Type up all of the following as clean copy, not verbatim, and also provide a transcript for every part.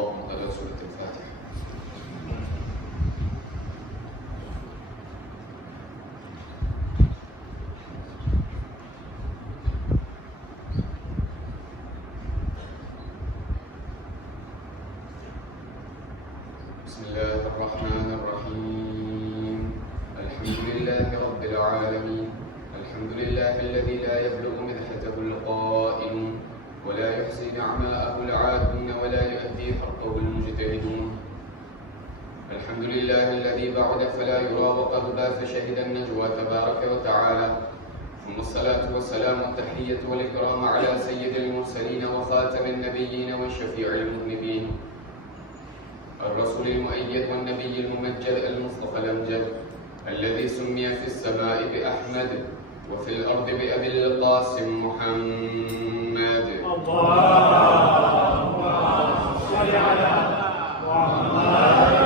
الله على سورة الفاتحة. بسم الله الرحمن الرحيم. الحمد لله رب العالمين. الحمد لله الذي لا يبلغ مدحته القائل ولا يحصي نعماءه العادون ولا يؤدي حقه المجتهدون. الحمد لله الذي بعد فلا يرى وقرب فشهد النجوى تبارك وتعالى. ثم الصلاة والسلام التحية والإكرام على سيد المرسلين وخاتم النبيين والشفيع المذنبين الرسول المؤيد والنبي الممجد المصطفى الأمجد الذي سمي في السماء بأحمد وفي الأرض بأبي القاسم محمد. اللهم صل على محمد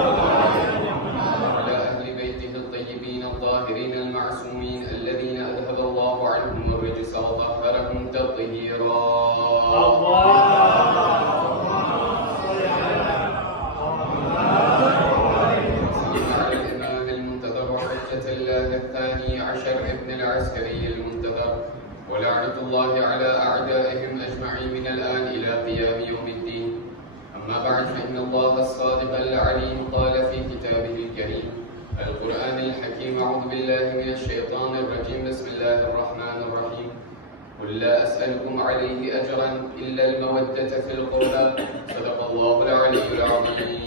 وعلى أهل بيته الطيبين الطاهرين المعصومين الذين أذهب الله عنهم الرجس وطهرهم تطهيرا. العسكري المنتظر ولعنة الله على أعدائهم أجمعين من الآن إلى قيام يوم الدين. أما بعد فإن الله الصادق العليم قال في كتابه الكريم القرآن الحكيم أعوذ بالله من الشيطان الرجيم بسم الله الرحمن الرحيم قل لا أسألكم عليه أجرا إلا المودة في القربى صدق الله العلي العظيم.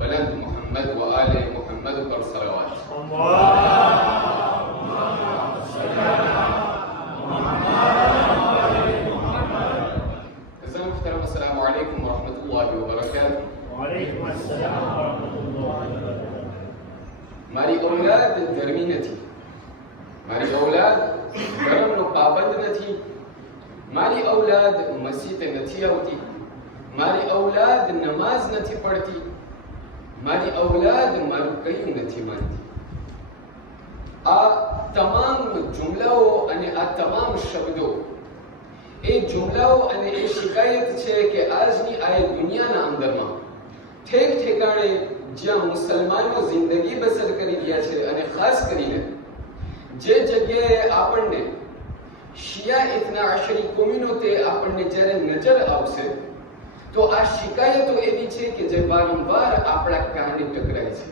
بلند محمد وآل محمد پر صلوات. محترم السلام عليكم ورحمة الله وبركاته. وعليكم السلام ورحمة الله وبركاته. मारी औलाद धर्मी નથી, મારી औलाद ધર્મનો પાબંદ નથી, મારી औलाद મસ્જિદે નથી આવતી, મારી औलाद નમાઝ નથી પઢતી, મારી औलाद મારું કયું નથી માનતી. આ તમામ જુમલાઓ અને આ તમામ શબ્દો એ જુમલાઓ અને એ શિકાયત છે કે આજની આ દુનિયાના અંદરમાં ઠેક ઠેકાણે જ્યાં મુસલમાનો જિંદગી બસર કરી રહ્યા છે અને ખાસ કરીને જે જગ્યાએ આપણને શિયા ઇથના અશરી કોમ્યુનિટી આપણને જ્યારે નજર આવશે તો આ શિકાયતો એવી છે કે જે વારંવાર આપણા કાને ટકરાય છે.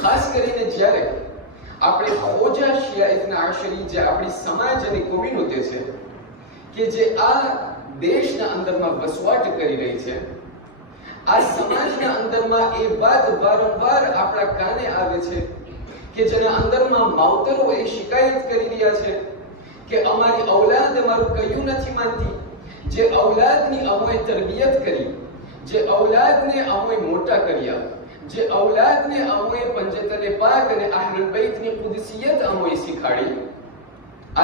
ખાસ કરીને જ્યારે આપણે ખોજા શિયા ઇથના અશરી જે આપણી સમાજ અને કોમ્યુનિટી છે કે જે આ દેશના અંદરમાં વસવાટ કરી રહી છે, આ સમાજના અંદરમાં એ વાત વારંવાર આપણા કાને આવે છે કે જેના અંદરમાં માવતરો એ શિકાયત કરી રહ્યા છે કે અમારી औलाद અમારું કયું નથી માનતી. જે औलादની અમોએ તરબિયત કરી, જે औलादને અમોએ મોટા કર્યા, જે औलादને અમોએ પંજતને પાક અને અહલુલ બૈતની કુદસિયત અમોએ શીખાડી,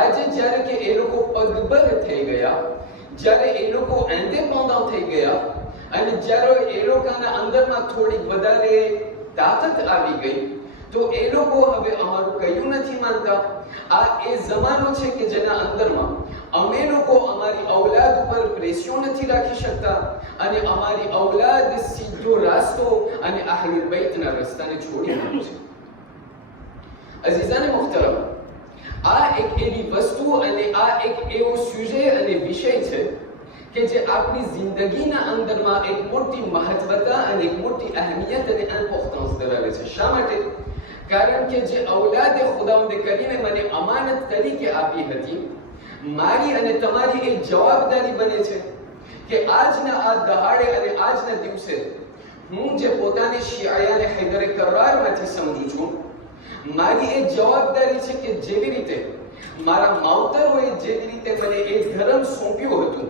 આજે જ્યારે કે એ લોકો પગભર થઈ ગયા, જ્યારે એ લોકો ઇન્ડિપેન્ડન્ટ થઈ ગયા અને જ્યારે એ લોકોના અંદરમાં થોડી વધારે તાકાત આવી ગઈ તો એ લોકો હવે અમારું કયું નથી માનતા. આ એ જમાનો છે કે જેના અંદરમાં અમે લોકો અમારી औलाद પર પ્રેશર નથી રાખી શકતા અને અમારી औलाद સીધો રાસ્તો અને અહલુલ બૈતના રસ્તાને છોડી દીધો છે. અઝીઝાને મુહતરમ, આ એક એવી વસ્તુ અને આ એક એવો સુજે અને વિષય છે કે જે આપણી જિંદગીના અંદરમાં એક મોટી મહત્વતા અને એક મોટી અહેમિયત અને ઇમ્પોર્ટન્સ ધરાવે છે. શા માટે? કારણ કે જે औलाद ખુદાવંદ કરીને મને અમાનત તરીકે આપી હતી, મારી અને તમારી એક જવાબદારી બને છે કે આજના આ દહાડે અને આજના દિવસે હું જે પોતાની શિયાને હૈદરે કરારમાંથી સમજું છું, મારી એક જવાબદારી છે કે જેવી રીતે મારા માવતરોએ જેવી રીતે મને એ ધર્મ સોંપ્યું હતું,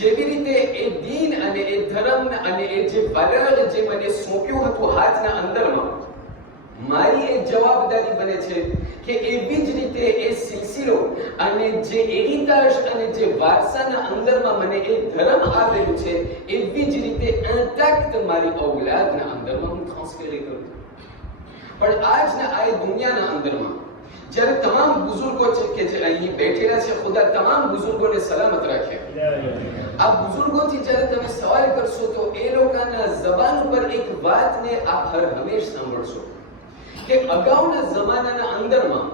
જેવી રીતે એ દીન અને એ ધર્મ અને એ જે બલર જે મને સોંપ્યું હતું હાથના અંદરમાં, મારી એક જવાબદારી બને છે કે એવી જ રીતે એ સિલસિલો અને જે એરિતાજ અને જે વારસાના અંદરમાં મને એ ધર્મ આવેલું છે એવી જ રીતે ઇન્ટેક્ટ મારી औलादના અંદરમાં હું ટ્રાન્સફર કરું. પણ આજના આ દુનિયાના અંદરમાં જ્યારે તમામ બુઝુર્ગો છે કે જે અહીં બેઠેલા છે, ખુદા તમામ બુઝુર્ગોને સલામત રાખે. આ બુઝુર્ગોથી જ્યારે તમે સવાલ કરશો તો એ લોકોના જબાન ઉપર એક વાતને આપ હર હંમેશ સાંભળશો કે અગાઉના જમાનાના અંદરમાં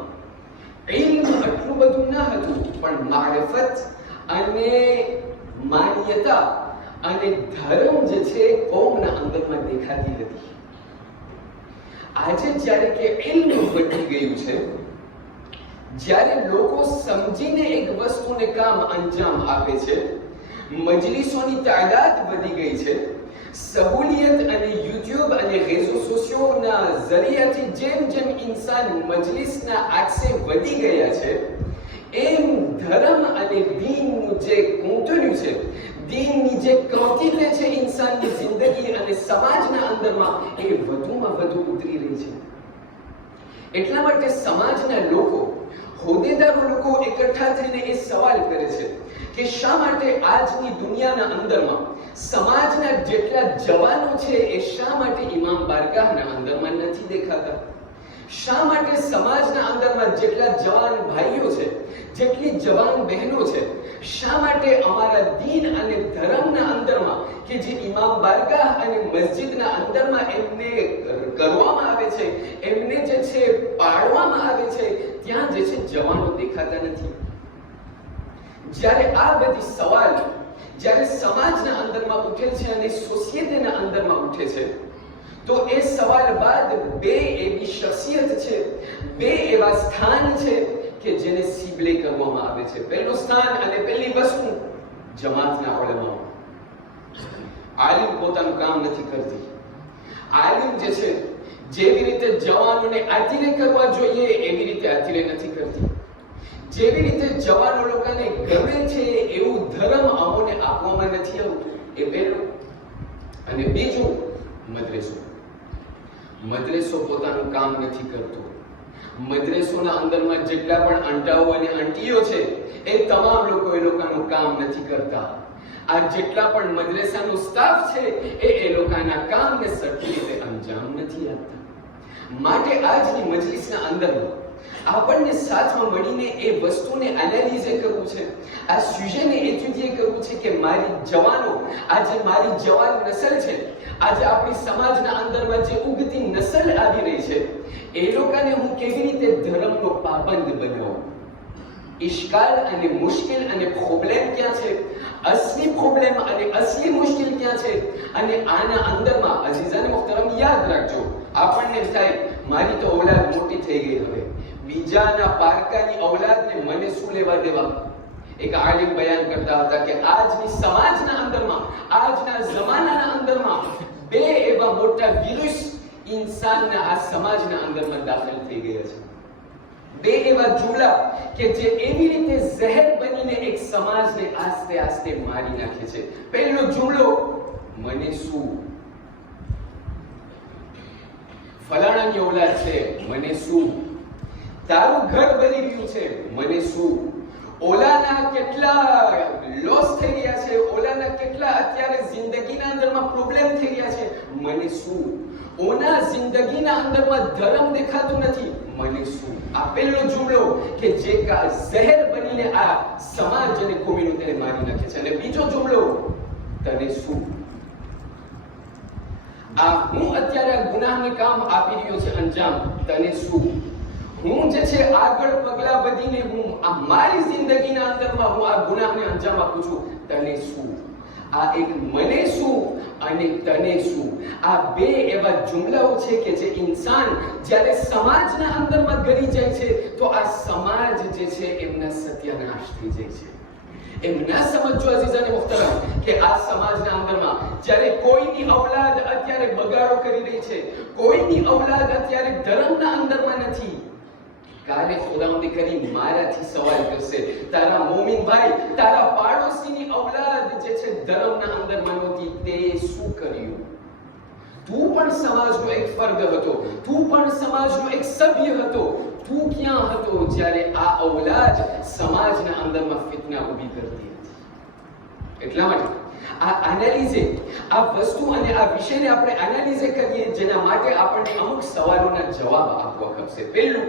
ઇલ્મ આટલું બધું ન હતું, પણ મારિફત અને માન્યતા અને ધર્મ જે છે કોમના અંદરમાં દેખાતી હતી. આજે જ્યારે કે ઇલ્મ વધી ગયું છે, જ્યારે લોકો સમજીને એક વસ્તુને કામ અંજામ આપે છે, મજલિસોની તાકાત વધી ગઈ છે, સહુલિયત અને યુટ્યુબ અને રેઝો સોશિયોના જરિયાથી જેમ જેમ ઇન્સાન મજલિસના આક્ષે વધી ગયા છે, એમ ધર્મ અને દીનનું જે કોન્ટિન્યુ છે, દીનની જે ક્વોન્ટિટી છે ઇન્સાનની જિંદગી અને સમાજના અંદરમાં, એ વધુમાં વધુ ઉતરી રહી છે. એટલા માટે સમાજના લોકો, હોદ્દેદારો લોકો એકઠા થઈને એ સવાલ કરે છે કે શા માટે આજની દુનિયાના અંદરમાં સમાજના જેટલા જવાનો છે એ શા માટે ઇમામ બારગાહના અંદરમાં નથી દેખાતા? શા માટે સમાજના અંદરમાં જેટલા જવાન ભાઈઓ છે, જેટલી જવાન બહેનો છે, શા માટે અમારા દીન અને ધર્મના અંદરમાં કે જે ઇમામ બારગાહ અને મસ્જિદના અંદરમાં એમને કરવામાં આવે છે, એમને જે છે પાડવામાં આવે છે, ત્યાં જે છે જવાનો દેખાતા નથી? જ્યારે આ બધી સવાલ જ્યારે સમાજના અંદરમાં ઉઠે છે અને સોસાયટીના અંદરમાં ઉઠે છે, તો એ સવાલ બાદ બે એવી શખ્સિયત છે, બે એવા સ્થાન છે કે જેને સિબલે કરવામાં આવે છે. પહેલું સ્થાન અને પહેલી વસ્તુ જમાતના ઉલમાઓ. આલિમ પોતાનું કામ નથી કરતી. આલિમ જે છે જેવી રીતે જવાનોને આતિરે કરવા જોઈએ એવી રીતે આતિરે નથી કરતી. જેવી રીતે જવાનો લોકોને ગમે છે એવું ધર્મ અમોને આપવામાં નથી આવતું. એ પહેલું. અને બીજું મદ્રેસો. મદ્રેસો પોતાનું કામ નથી કરતો. મદ્રેસોના અંદરમાં જેટલા પણ અંટાઓ અને આંટીઓ છે એ તમામ લોકો એ લોકોનું કામ નથી કરતા. આ જેટલા પણ મદ્રેસાનો સ્ટાફ છે એ લોકોના કામને સરખી રીતે અંજામ નથી આપતા. માટે આજની મજલિસના અંદરમાં આપણને સાથમાં મળીને એ વસ્તુને એનાલિઝ કરવું છે, આ સુજેને એટ્યુડિયે કરવું છે કે મારી જવાનો, આજે મારી જવાન નસલ છે, આજે આપણી સમાજના અંદરમાં જે ઉગતી નસલ આવી રહી છે, એ લોકોને હું કેવી રીતે ધર્મનો પાબંદ બનાવું? ઇશ્કાલ અને મુશ્કેલ અને પ્રોબ્લેમ ક્યાં છે? અસલી પ્રોબ્લેમ અને અસલી મુશ્કેલ ક્યાં છે? અને આના અંદરમાં અઝીઝાને મુહતરમ યાદ રાખજો, આપણને થાય મારી તો ઔલાદ મોટી થઈ ગઈ, હવે બીજાના પારકાની ઔલાદને મને શું લેવા દેવા? એક આલિમ બયાન કરતા હતા કે આજની સમાજના અંદરમાં, આજના જમાનાના અંદરમાં બે એવા મોટા વિરુષ ઇન્સાનના આ સમાજના અંદરમાં દાખલ થઈ ગયા છે. બે એવા જુમલા કે જે એવી રીતે ઝહેર બનીને એક સમાજને આસ્તે આસ્તે મારી નાખે છે. પહેલો જુમલો, મને શું? ફલાણાની ઔલાદ છે, મને શું? તારું ઘર બની રહ્યું છે, મને શું? ઓલાના કેટલા લોસ થઈ ગયા છે, ઓલાના કેટલા અત્યારે જિંદગીના અંદરમાં પ્રોબ્લેમ થઈ ગયા છે, મને શું? ઓના જિંદગીના અંદરમાં ધર્મ દેખાતું નથી, મને શું? આ પહેલો જુમલો કે જે ઝહેર બનીને આ સમાજ અને કોમ્યુનિટીને મારી નાખે છે. અને બીજો જુમલો, તને શું? આ હું અત્યારે ગુનાહને કામ આપી રહ્યો છે અંજામ, તને શું? હું જે છે આગળ પગલા વધીને હું આ મારી જિંદગીના અંદરમાં હું આ ગુનાહને અંજામ આપું છું, તને શું? આ એક મને શું અને તને શું, આ બે એવા જુમલાઓ છે કે જે ઇન્સાન જ્યારે સમાજના અંદરમાં ગરી જાય છે તો આ સમાજ જે છે એમના સત્યાનાશ થઈ જાય છે. એમ ન સમજો અઝીઝાને મુહતરમ કે આ સમાજના અંદરમાં જ્યારે કોઈની ઔલાદ અત્યારે બગાડો કરી રહી છે, કોઈની ઔલાદ અત્યારે ધર્મના અંદરમાં નથી, કાલે ખુદાવંદ કરીમ મારાથી સવાલ કરશે, તારા મોમિન ભાઈ, તારા પાડોશીની ઔલાદ જે છે ધર્મના અંદરમાં નહોતી, તે શું કર્યું? તું પણ સમાજનો એક ફર્દ હતો, તું પણ સમાજનો એક સભ્ય હતો, તું ક્યાં હતો જ્યારે આ ઔલાદ સમાજના અંદરમાં ફિતના ઊભી કરતી હતી? એટલા માટે આ એનાલિઝે, આ વસ્તુ અને આ વિષયને આપણે એનાલિઝે કરીએ, જેના માટે આપણને અમુક સવાલોના જવાબ આપવા પડશે. પહેલું,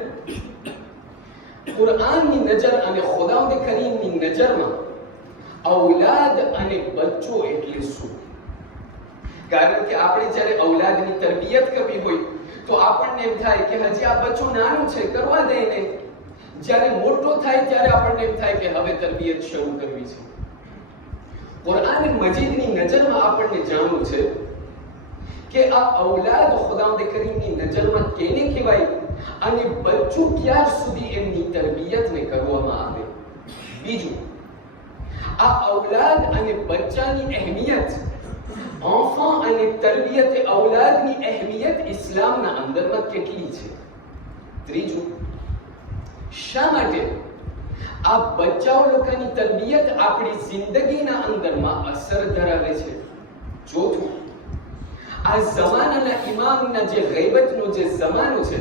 કુરાનની નજર અને ખુદાવંદ કરીમની નજરમાં ઔલાદ અને બચ્ચો એટલે શું? કારણ કે આપણે જ્યારે ઔલાદની તરબિયત કરવી હોય તો આપણને એમ થાય કે હજી આ બચ્ચો નાનું છે, કરવા દે ને. જ્યારે મોટો થાય ત્યારે આપણને એમ થાય કે હવે તરબિયત શરૂ કરવી છે. કુરાન મજીદની નજરમાં આપણને જાણવું છે કે આ ઔલાદ ખુદાવંદ કરીમની નજરમાં કેને કહેવાય અને બચ્ચું ક્યાર સુધી એમની તરબિયતને કરવામાં આવે. બીજું, આ ઔલાદ અને બચ્ચાની અહેમિયત, enfant અને તરબિયત ઔલાદની અહેમિયત ઇસ્લામના અંદરમાં કેટલી છે. ત્રીજું, શા માટે આ બચ્ચાઓ લોકોની તરબિયત આપણી જિંદગીના અંદરમાં અસર ધરાવે છે. ચોથું, આ જમાનાના ઇમામના જે ગૈબતનો જે જમાનો છે,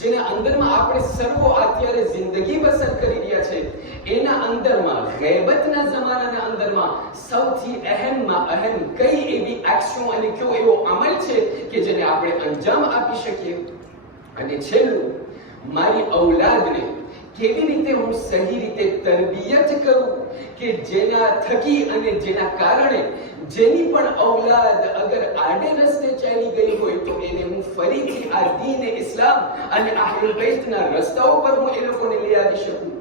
જેના અંદરમાં આપણે સર્વો અત્યારે જિંદગી બસર કરી રહ્યા છે, એના અંદરમાં ગૈબતના જમાનાના અંદરમાં સૌથી અહેમમાં અહેમ કઈ એવી એક્શન અને કયો એવો અમલ છે કે જેને આપણે અંજામ આપી શકીએ. અને છેલ્લું, મારી ઔલાદને કેવી રીતે હું સહી રીતે તરબિયત કરું કે જેના થકી અને જેના કારણે જેની પણ ઔલાદ અગર આડે રસ્તે ચાલી ગઈ હોય તો એને હું ફરીથી આ દીન ઇસ્લામ અને અહલુલ બૈતના રસ્તાઓ પર હું એ લોકોને લઈ આવી શકું.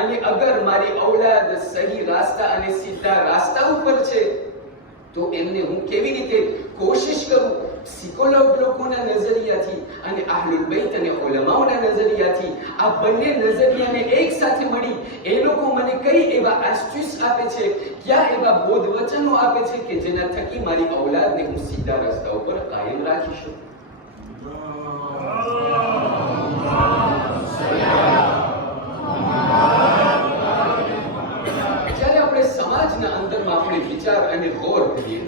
અને અગર મારી ઔલાદ સહી રાસ્તા અને સીધા રાસ્તા ઉપર છે તો એમને હું કેવી રીતે કોશિશ કરું સાયકોલોગ લોકોના નજરિયાથી અને અહલુલ બૈત અને ઉલમાઓના નજરિયાથી, આ બંને નજરિયાને એક સાથે મળી એ લોકો મને કઈ એવા એસ્ટ્યુસ આપે છે, ક્યાં એવા બોધ વચનો આપે છે કે જેના થકી મારી ઔલાદને હું સીધા રસ્તા ઉપર કાયમ રાખી શકું. જ્યારે આપણે સમાજના અંદરમાં આપણે વિચાર અને ગૌર કરીએ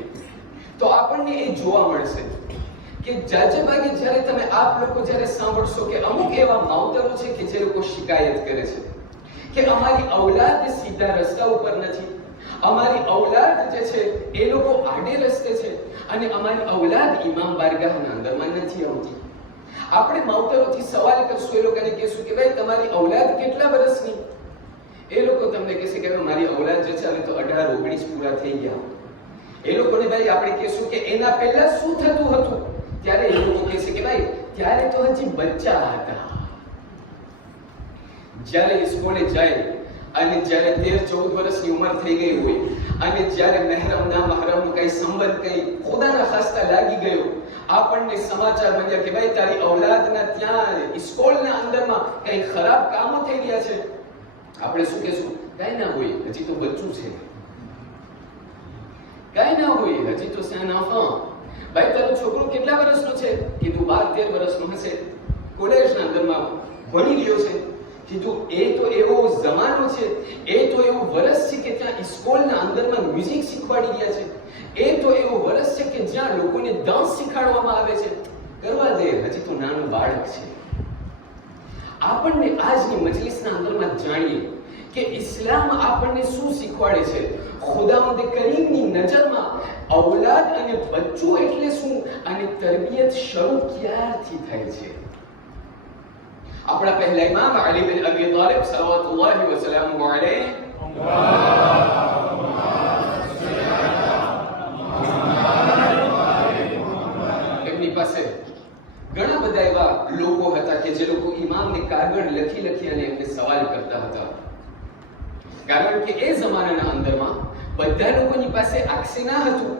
તો આપણને એ જોવા મળશે કે જાજે ભાગે જ્યારે તમે આપ લોકો જ્યારે સાંભળશો કે અમુક એવા માવતરો છે કે જે લોકો શિકાયત કરે છે કે અમારી ઔલાદ સીધા રસ્તા ઉપર નથી, અમારી ઔલાદ જે છે એ લોકો આડે રસ્તે છે અને અમારી ઔલાદ ઇમામ બારગાહના અંદરમાં નથી આવતી. આપણે માવતરોથી સવાલ કરશું, એ લોકોને કહેશું કે ભાઈ તમારી ઔલાદ કેટલા વર્ષની? એ લોકો તમને કહેશે કે મારી ઔલાદ જે છે હવે તો 18-19 પૂરા થઈ ગયા. એ લોકોને ભાઈ આપણે કહેશું કે એના પહેલા શું થતું હતું? ત્યારે એ લોકો કહેશે કે ભાઈ ત્યારે તો હજી બચ્ચા હતા. જ્યારે સ્કૂલે જાય અને જ્યારે 13-14 વર્ષની ઉંમર થઈ ગઈ હોય અને જ્યારે મહેરમ ના મહરમનો કઈ સંબંધ કઈ ખુદાના ખાસ્તા લાગી ગયો, આપણને સમાચાર મળ્યા કે ભાઈ તારી ઔલાદના ત્યાં સ્કૂલના અંદરમાં કઈ ખરાબ કામો થઈ રહ્યા છે. આપણે શું કહેશું? કઈ ના હોય, હજી તો બચ્ચું છે. કઈ ના હોય, હજી તો સાના ભાઈ તારો છોકરો કેટલા વર્ષનો છે? કીધું 12-13 વર્ષનો હશે, કોલેજના અંદરમાં ભણી રહ્યો છે. કીધું એ તો એવો જમાનો છે, એ તો એવું વર્ષ છે કે ત્યાં સ્કૂલના અંદરમાં મ્યુઝિક શીખવાડી રહ્યા છે, એ તો એવો વર્ષ છે કે જ્યાં લોકોને ડાન્સ શીખવાડવામાં આવે છે. કરવા દે, હજી તો નાનું બાળક છે. આપણને આજની મજલિસના અંદરમાં જાણીએ કે ઇસ્લામ આપણને શું શીખવાડે છે. ખુદાવંદ કરીમની નજરમાં ઔલાદ અને બચ્ચું એટલે શું અને તરબિયત શરૂ ક્યારથી થાય છે. આપણા પહેલા ઇમામ અલી બિન અબી તાલિબ સલ્લલ્લાહુ વસલ્લમ અલૈહ એમની પાસે ઘણા બધા એવા લોકો હતા કે જે લોકો ઇમામને કાગળ લખી અને એમને સવાલ કરતા હતા. કારણ કે એ જમાનાના અંદરમાં બધા લોકોની પાસે આક્ષે ના હતું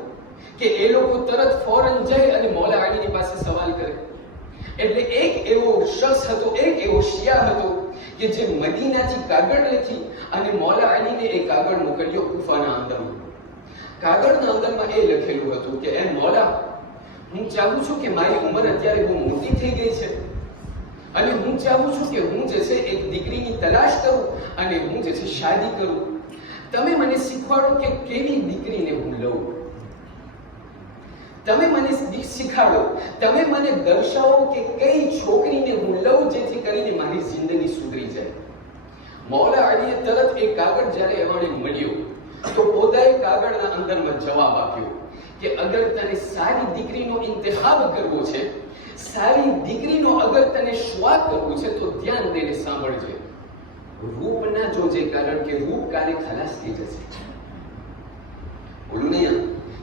કે એ લોકો તરત ફોરન જાય અને મૌલા અલીની પાસે સવાલ કરે. એટલે એક એવો શખ્સ હતો, એક એવો શિયા હતો કે જે મદીનાથી કાગળ લખી અને મૌલા અલીને એ કાગળ મોકલ્યો કુફાના અંદરમાં. કાગળના અંદરમાં એ લખેલું હતું કે એ મૌલા, હું ચાહું છું કે મારી ઉંમર અત્યારે બહુ મોટી થઈ ગઈ છે અને હું ચાહું છું કે હું જે છે એક દીકરીની તલાશ કરું અને હું જે છે શાદી કરું. તમે મને શીખવાડો કે કેવી દીકરીને હું લઉં. તમે મને શીખવાડો, તમે મને દર્શાવો કે કઈ છોકરીને હું લઉં જેથી કરીને મારી જિંદગી સુધરી જાય. મૌલા અલીએ તરત એ કાગળ જ્યારે એમણે મળ્યો તો પોતાએ કાગળના અંદરમાં જવાબ આપ્યો કે અગર તને સારી દીકરીનો ઇંતખાબ કરવો છે, સારી દીકરીનો અગર તને શ્વાસ કરવો છે તો ધ્યાન દઈને સાંભળજે. રૂપ ના જોજે, કારણ કે રૂપ કાલે ખલાસ થઈ જશે. બોલું નહીં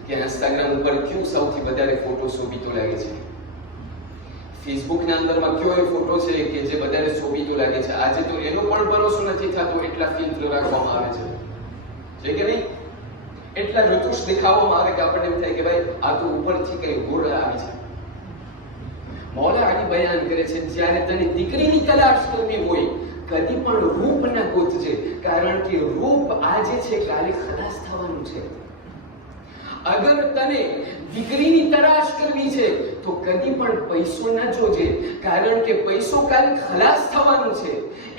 કે ઇન્સ્ટાગ્રામ ઉપર ક્યું સૌથી વધારે ફોટો શોભીતો લાગે છે, ફેસબુક ના અંદરમાં કયો એ ફોટો છે કે જે વધારે શોભીતો લાગે છે. આજે તો એનો પણ ભરોસો નથી થતો, એટલા ફિલ્ટર રાખવામાં આવે છે કે નહીં? એટલા ઋતુષ દેખાવામાં આવે કે આપણને એમ થાય કે ભાઈ આ તો ઉપરથી કઈ ગોળ આવી છે. મૌલા અલી બયાન કરે છે જ્યારે તને દીકરીની તલાશ કરવી હોય કદી પણ રૂપ ના ગોતજે, કારણ કે રૂપ આજે છે કાલે ખલાસ થવાનું છે. અગર તને દીકરીની તલાશ કરવી છે તો કદી પણ પૈસો ન જોજે, કારણ કે પૈસો કાલે ખલાસ થવાનું છે.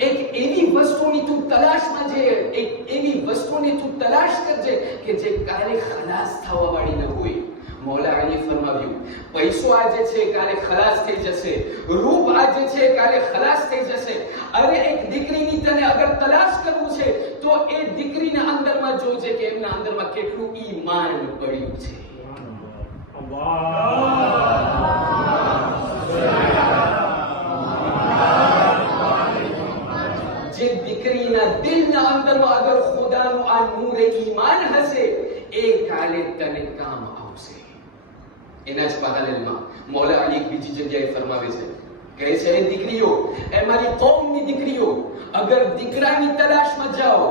એક એવી વસ્તુની તું તલાશમાં છે, એક એવી વસ્તુની તું તલાશ કરજે કે જે કાલે ખલાસ થવા વાળી ન હોય. મૌલા અલી ફરમાવ્યું પૈસો આજે છે કાલે ખલાસ થઈ જશે, રૂપ આજે છે કાલે ખલાસ થઈ જશે. અરે એક દીકરીની તને અગર તલાશ કરવું છે તો એ દીકરીના અંદરમાં જોજે કે એમના અંદરમાં કેટલું ઈમાન પડ્યું છે. જે દીકરીના દિલના અંદરમાં અગર ખુદાનું આ નૂર ઈમાન હશે એ કાલે તને કામ આવશે. એના જ પેરેલલમાં મૌલા અલી એક બીજી જગ્યાએ ફરમાવે છે, કહે છે એ દીકરીઓ, એ મારી કૌમની દીકરીઓ, અગર દીકરાની તલાશમાં જાઓ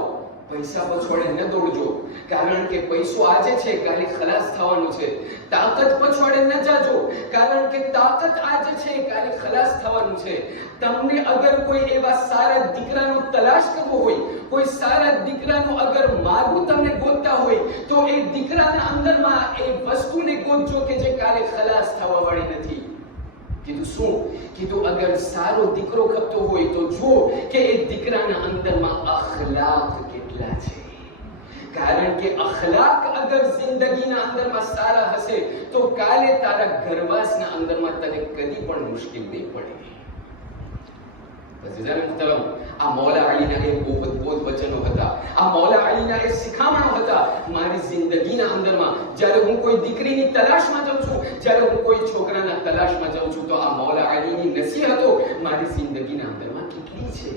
પૈસા પછવાડે ન દોડજો, કારણ કે પૈસો આજે છે કાલે ખલાસ થવાનું છે. તાકાત પછવાડે ન જાજો, કારણ કે તાકાત આજે છે કાલે ખલાસ થવાનું છે. તમને અગર કોઈ એવા સારા દીકરાનો તલાશ કરવો હોય, કોઈ સારા દીકરાનો અગર માર્ગ તમને ગોતતા હોય તો એ દીકરાના અંદરમાં એ વસ્તુને ગોતજો કે જે કાલે ખલાસ થવા વાળી નથી. કીધું શું? કીધું અગર સારો દીકરો ખપતો હોય તો જો કે એ દીકરાના અંદરમાં અખલાક કેટલા છે, કારણ કે અખલાક અગર જિંદગીના અંદરમાં સારા હશે તો કાલે તારા ઘરવાસના અંદરમાં તને કદી પણ મુશ્કેલ નહીં પડે. આ મૌલા અલીના એ બોધ વચનો હતા, આ મૌલા અલીના એ શિખામણો હતા. મારી જિંદગીના અંદરમાં જ્યારે હું કોઈ દીકરીની તલાશમાં જાઉં છું, જ્યારે હું કોઈ છોકરાના તલાશમાં જાઉં છું તો આ મૌલા અલીની નસીહતો મારી જિંદગીના અંદરમાં કેટલી છે.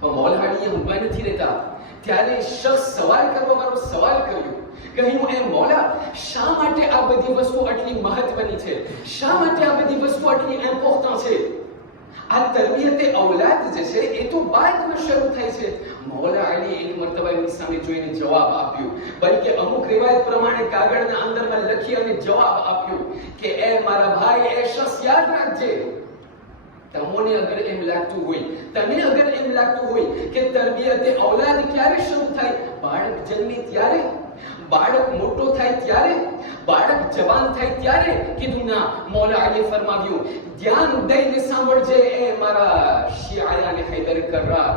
પણ મૌલા અલી ઊભા નથી રહેતા ત્યારે શખ્સ સવાલ કરવા વાળો સવાલ કર્યો, કહ્યું એ મૌલા શા માટે આ બધી વસ્તુ આટલી મહત્વની છે, શા માટે આ બધી વસ્તુ આટલી ઇમ્પોર્ટન્ટ છે? આ તરબિયતે ઔલાદ જે છે એ તો બાદમાં શરૂ થાય છે. મૌલા અલી એક મરતબા એમની સામે જોઈને જવાબ આપ્યો, બલકે અમુક રિવાયત પ્રમાણે કાગળના અંદરમાં લખી અને જવાબ આપ્યો કે એ મારા ભાઈ, એ શખ્સ યાદ રાખજે, તમને અગર એમ લાગતું હોય, તને અગર એમ લાગતું હોય કે તરબિયતે ઔલાદ ક્યારે શરૂ થાય, બાળક જન્મે ત્યારે, બાળક મોટો થાય ત્યારે, બાળક જવાન થાય ત્યારે? કીધું ના. મૌલા અલી ફરમાવ્યું ધ્યાન દઈને સાંભળજે એ મારા શિયાયાને હૈદર કર્રા,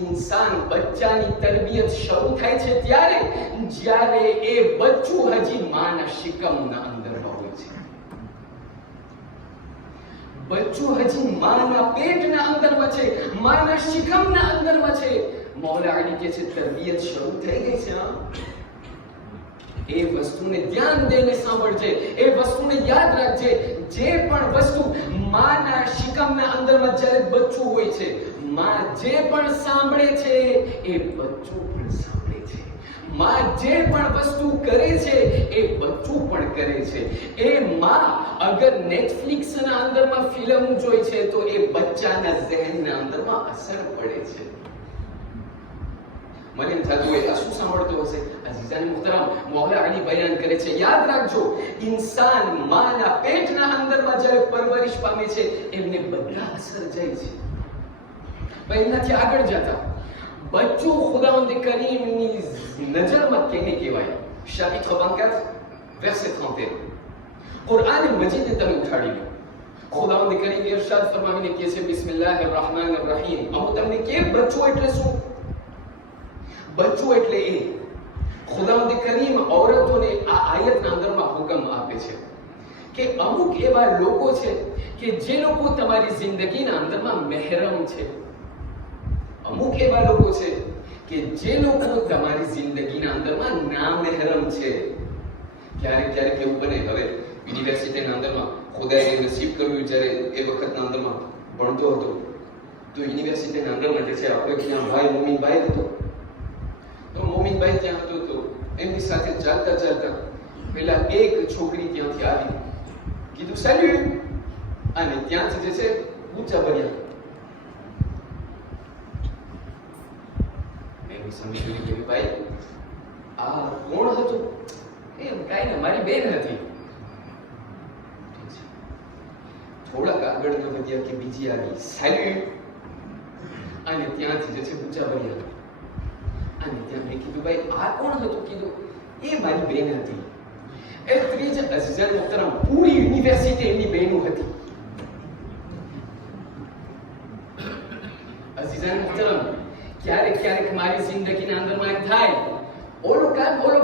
इंसान बच्चानी तरबियत શરૂ થાય છે ત્યારે જ્યારે એ બચ્ચું હજી માના શિકમના અંદર હોય છે. બચ્ચું હજી માના પેટના અંદરમાં છે, માના શિકમના અંદરમાં છે. મૌલા અલી કહે છે તરબિયત શરૂ થઈ ગઈ છે. એ વસ્તુને ધ્યાન દઈને સાંભળજે, એ વસ્તુને યાદ રાખજે. જે પણ વસ્તુ માના શિકમના અંદરમાં જ્યારે બચ્ચું હોય છે, માં જે પણ સાંભળે છે એ બચ્ચું પણ સાંભળે છે. માં જે પણ વસ્તુ કરે છે એ બચ્ચું પણ કરે છે. એ માં અગર નેટફ્લિક્સના અંદરમાં ફિલ્મ જોઈ છે તો એ બચ્ચાના ઝહેનના અંદરમાં અસર પડે છે. મને એમ થતું હોય આ શું સાંભળતો હશે? અઝીઝાન મુહતરમ, મૌલા અલી બયાન કરે છે યાદ રાખજો, ઇન્સાન માના પેટના અંદરમાં જ્યારે પરવરિશ પામે છે એમને બધા અસર જાય છે. એનાથી આગળ જતા બચ્ચું ખુદાવંદ કરીમની નજરમાં કેને કહેવાય? શાબિત ખબાંકાત verset 31 કુરાન મજીદ તમે ઉઠાડી લો. ખુદાવંદ કરીમ ઇરશાદ ફરમાવીને કહે છે બિસ્મિલ્લાહિર રહમાનિર રહીમ. હું તમને કે બચ્ચું એટલે શું? બચ્ચું એટલે એ ખુદાવંદ કરીમ ઔરતોને આ આયતના અંદરમાં હુકમ આપે છે કે અમુક એવા લોકો છે કે જે લોકો તમારી જિંદગીના અંદરમાં મહેરમ છે. અમુક એવા લોકો છે કે જે લોકો તમારી જિંદગીના અંદરમાં નામહેરમ છે. ક્યારેક ક્યારેક એવું બને, હવે યુનિવર્સિટીના અંદરમાં ખુદાએ નસીબ કર્યું જ્યારે એ વખતના અંદરમાં ભણતો હતો, તો યુનિવર્સિટીના અંદરમાં જે છે આપણે ત્યાં ભાઈ મોમીનભાઈ હતો, તો મોમીનભાઈ ત્યાં હતો, તો એમની સાથે ચાલતા ચાલતા પેલા એક છોકરી ત્યાંથી આવી, કીધું સેલ્યુટ, અને ત્યાંથી જે છે ઊંચા પડ્યા. મેં સમજ્યું કે ભાઈ આ કોણ હતું? એમ કાંઈ ના, મારી બેન હતી. થોડાક આગળ ન વધ્યા કે બીજી આવી, સેલ્યુટ, અને ત્યાંથી જે છે ઊંચા પડ્યા. અને ત્યાં મેં કીધું ભાઈ આ કોણ હતું? કીધું એ મારી બેન હતી. એ ત્રીજ અઝીઝાન મુહતરમ પૂરી યુનિવર્સિટી એમની બહેનો હતી. અઝીઝાન મુહતરમ ક્યારેક ક્યારેક મારી જિંદગીના અંદરમાં એમ થાય, ઓલો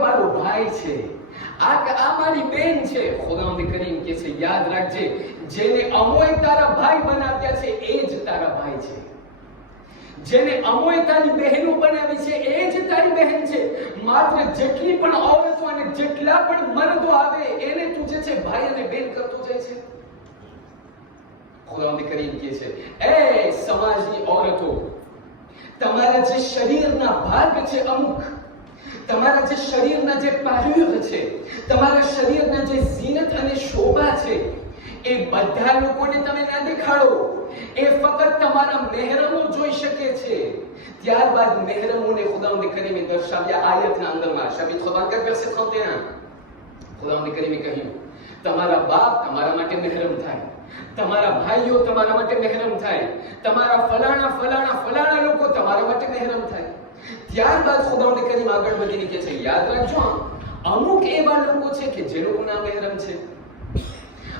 મારો ભાઈ છે, આ મારી બેન છે. ખુદાવંદ કરીમ કહે છે યાદ રાખજે, જેને અમોએ તારા ભાઈ બનાવ્યા છે એ જ તારા ભાઈ છે. જેને અમોએ તારી બહેનો બનાવી છે એ જ તારી બહેન છે. માત્ર જેટલી પણ ઔરતો અને જેટલા પણ મર્દો આવે એને તું જે છે ભાઈ અને બેન કરતો જાય છે. ખુદાવંદ કરીમ કહે છે એ સમાજની ઔરતો, તમારા જે શરીરના ભાગ છે અમુક, તમારા જે શરીરના જે પાર્યુર છે, તમારા શરીરના જે ઝીનત અને શોભા છે, એ બધા લોકોને તમે ના દેખાડો. એ ફક્ત તમારા મહેરમો જોઈ શકે છે. ત્યારબાદ મહેરમોને ખુદાવંદ કરીમે દર્શાવ્યા આયતના અંદરમાં. શબીત ખુદા કે verset 31 ખુદાવંદ કરીમે કહ્યું તમારા બાપ તમારા માટે મહેરમ થાય, તમારા ભાઈઓ તમારા માટે મહેરમ થાય, તમારા ફલાણા લોકો તમારા માટે મહેરમ થાય. ત્યારબાદ ખુદાવંદ કરીમ આગળ વધીને કહે છે યાદ રાખજો, અમુક એવા લોકો છે કે જે લોકોના મહેરમ છે,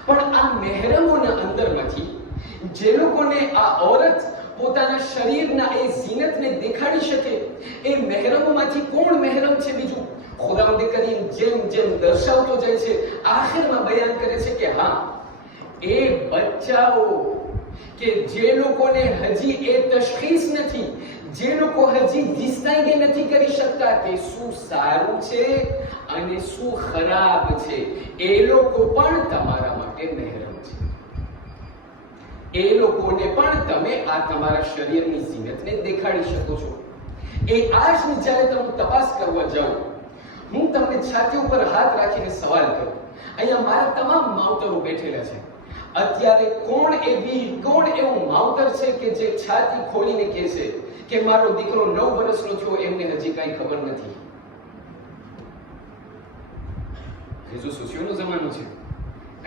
પણ આ મહેરમોના અંદરમાંથી જે લોકોને આ ઔરત પોતાના શરીરના એ ઝીનતને દેખાડી શકે, એ મહેરમોમાંથી કોણ મહેરમ છે? બીજું ખુદાવંદ કરીમ જેમ જેમ દર્શાવતો જાય છે, આખિરમાં બયાન કરે છે કે હા, એ બચ્ચાઓ કે જે લોકોને હજી એ તશખીસ નથી, જે લોકો હજી ડિસાઈડ નથી કરી શકતા કે શું સારું છે અને શું ખરાબ છે, એ લોકો પણ તમારા માટે મહેરમ છે. એ લોકોને પણ તમે આ તમારા શરીરની ઝીનતને દેખાડી શકો છો. એ આજની જ્યારે તમે તપાસ કરવા જાઓ, હું તમને છાતી ઉપર હાથ રાખીને સવાલ કરું, અહીંયા મારા તમામ માવતરો બેઠેલા છે, અત્યારે કોણ એવું માવતર છે કે જે છાતી ખોલીને કહે છે કે મારો દીકરો 9 વર્ષનો થયો, એમને હજી કાંઈ ખબર નથી? રેઝો સોશિયોનો જમાનો છે,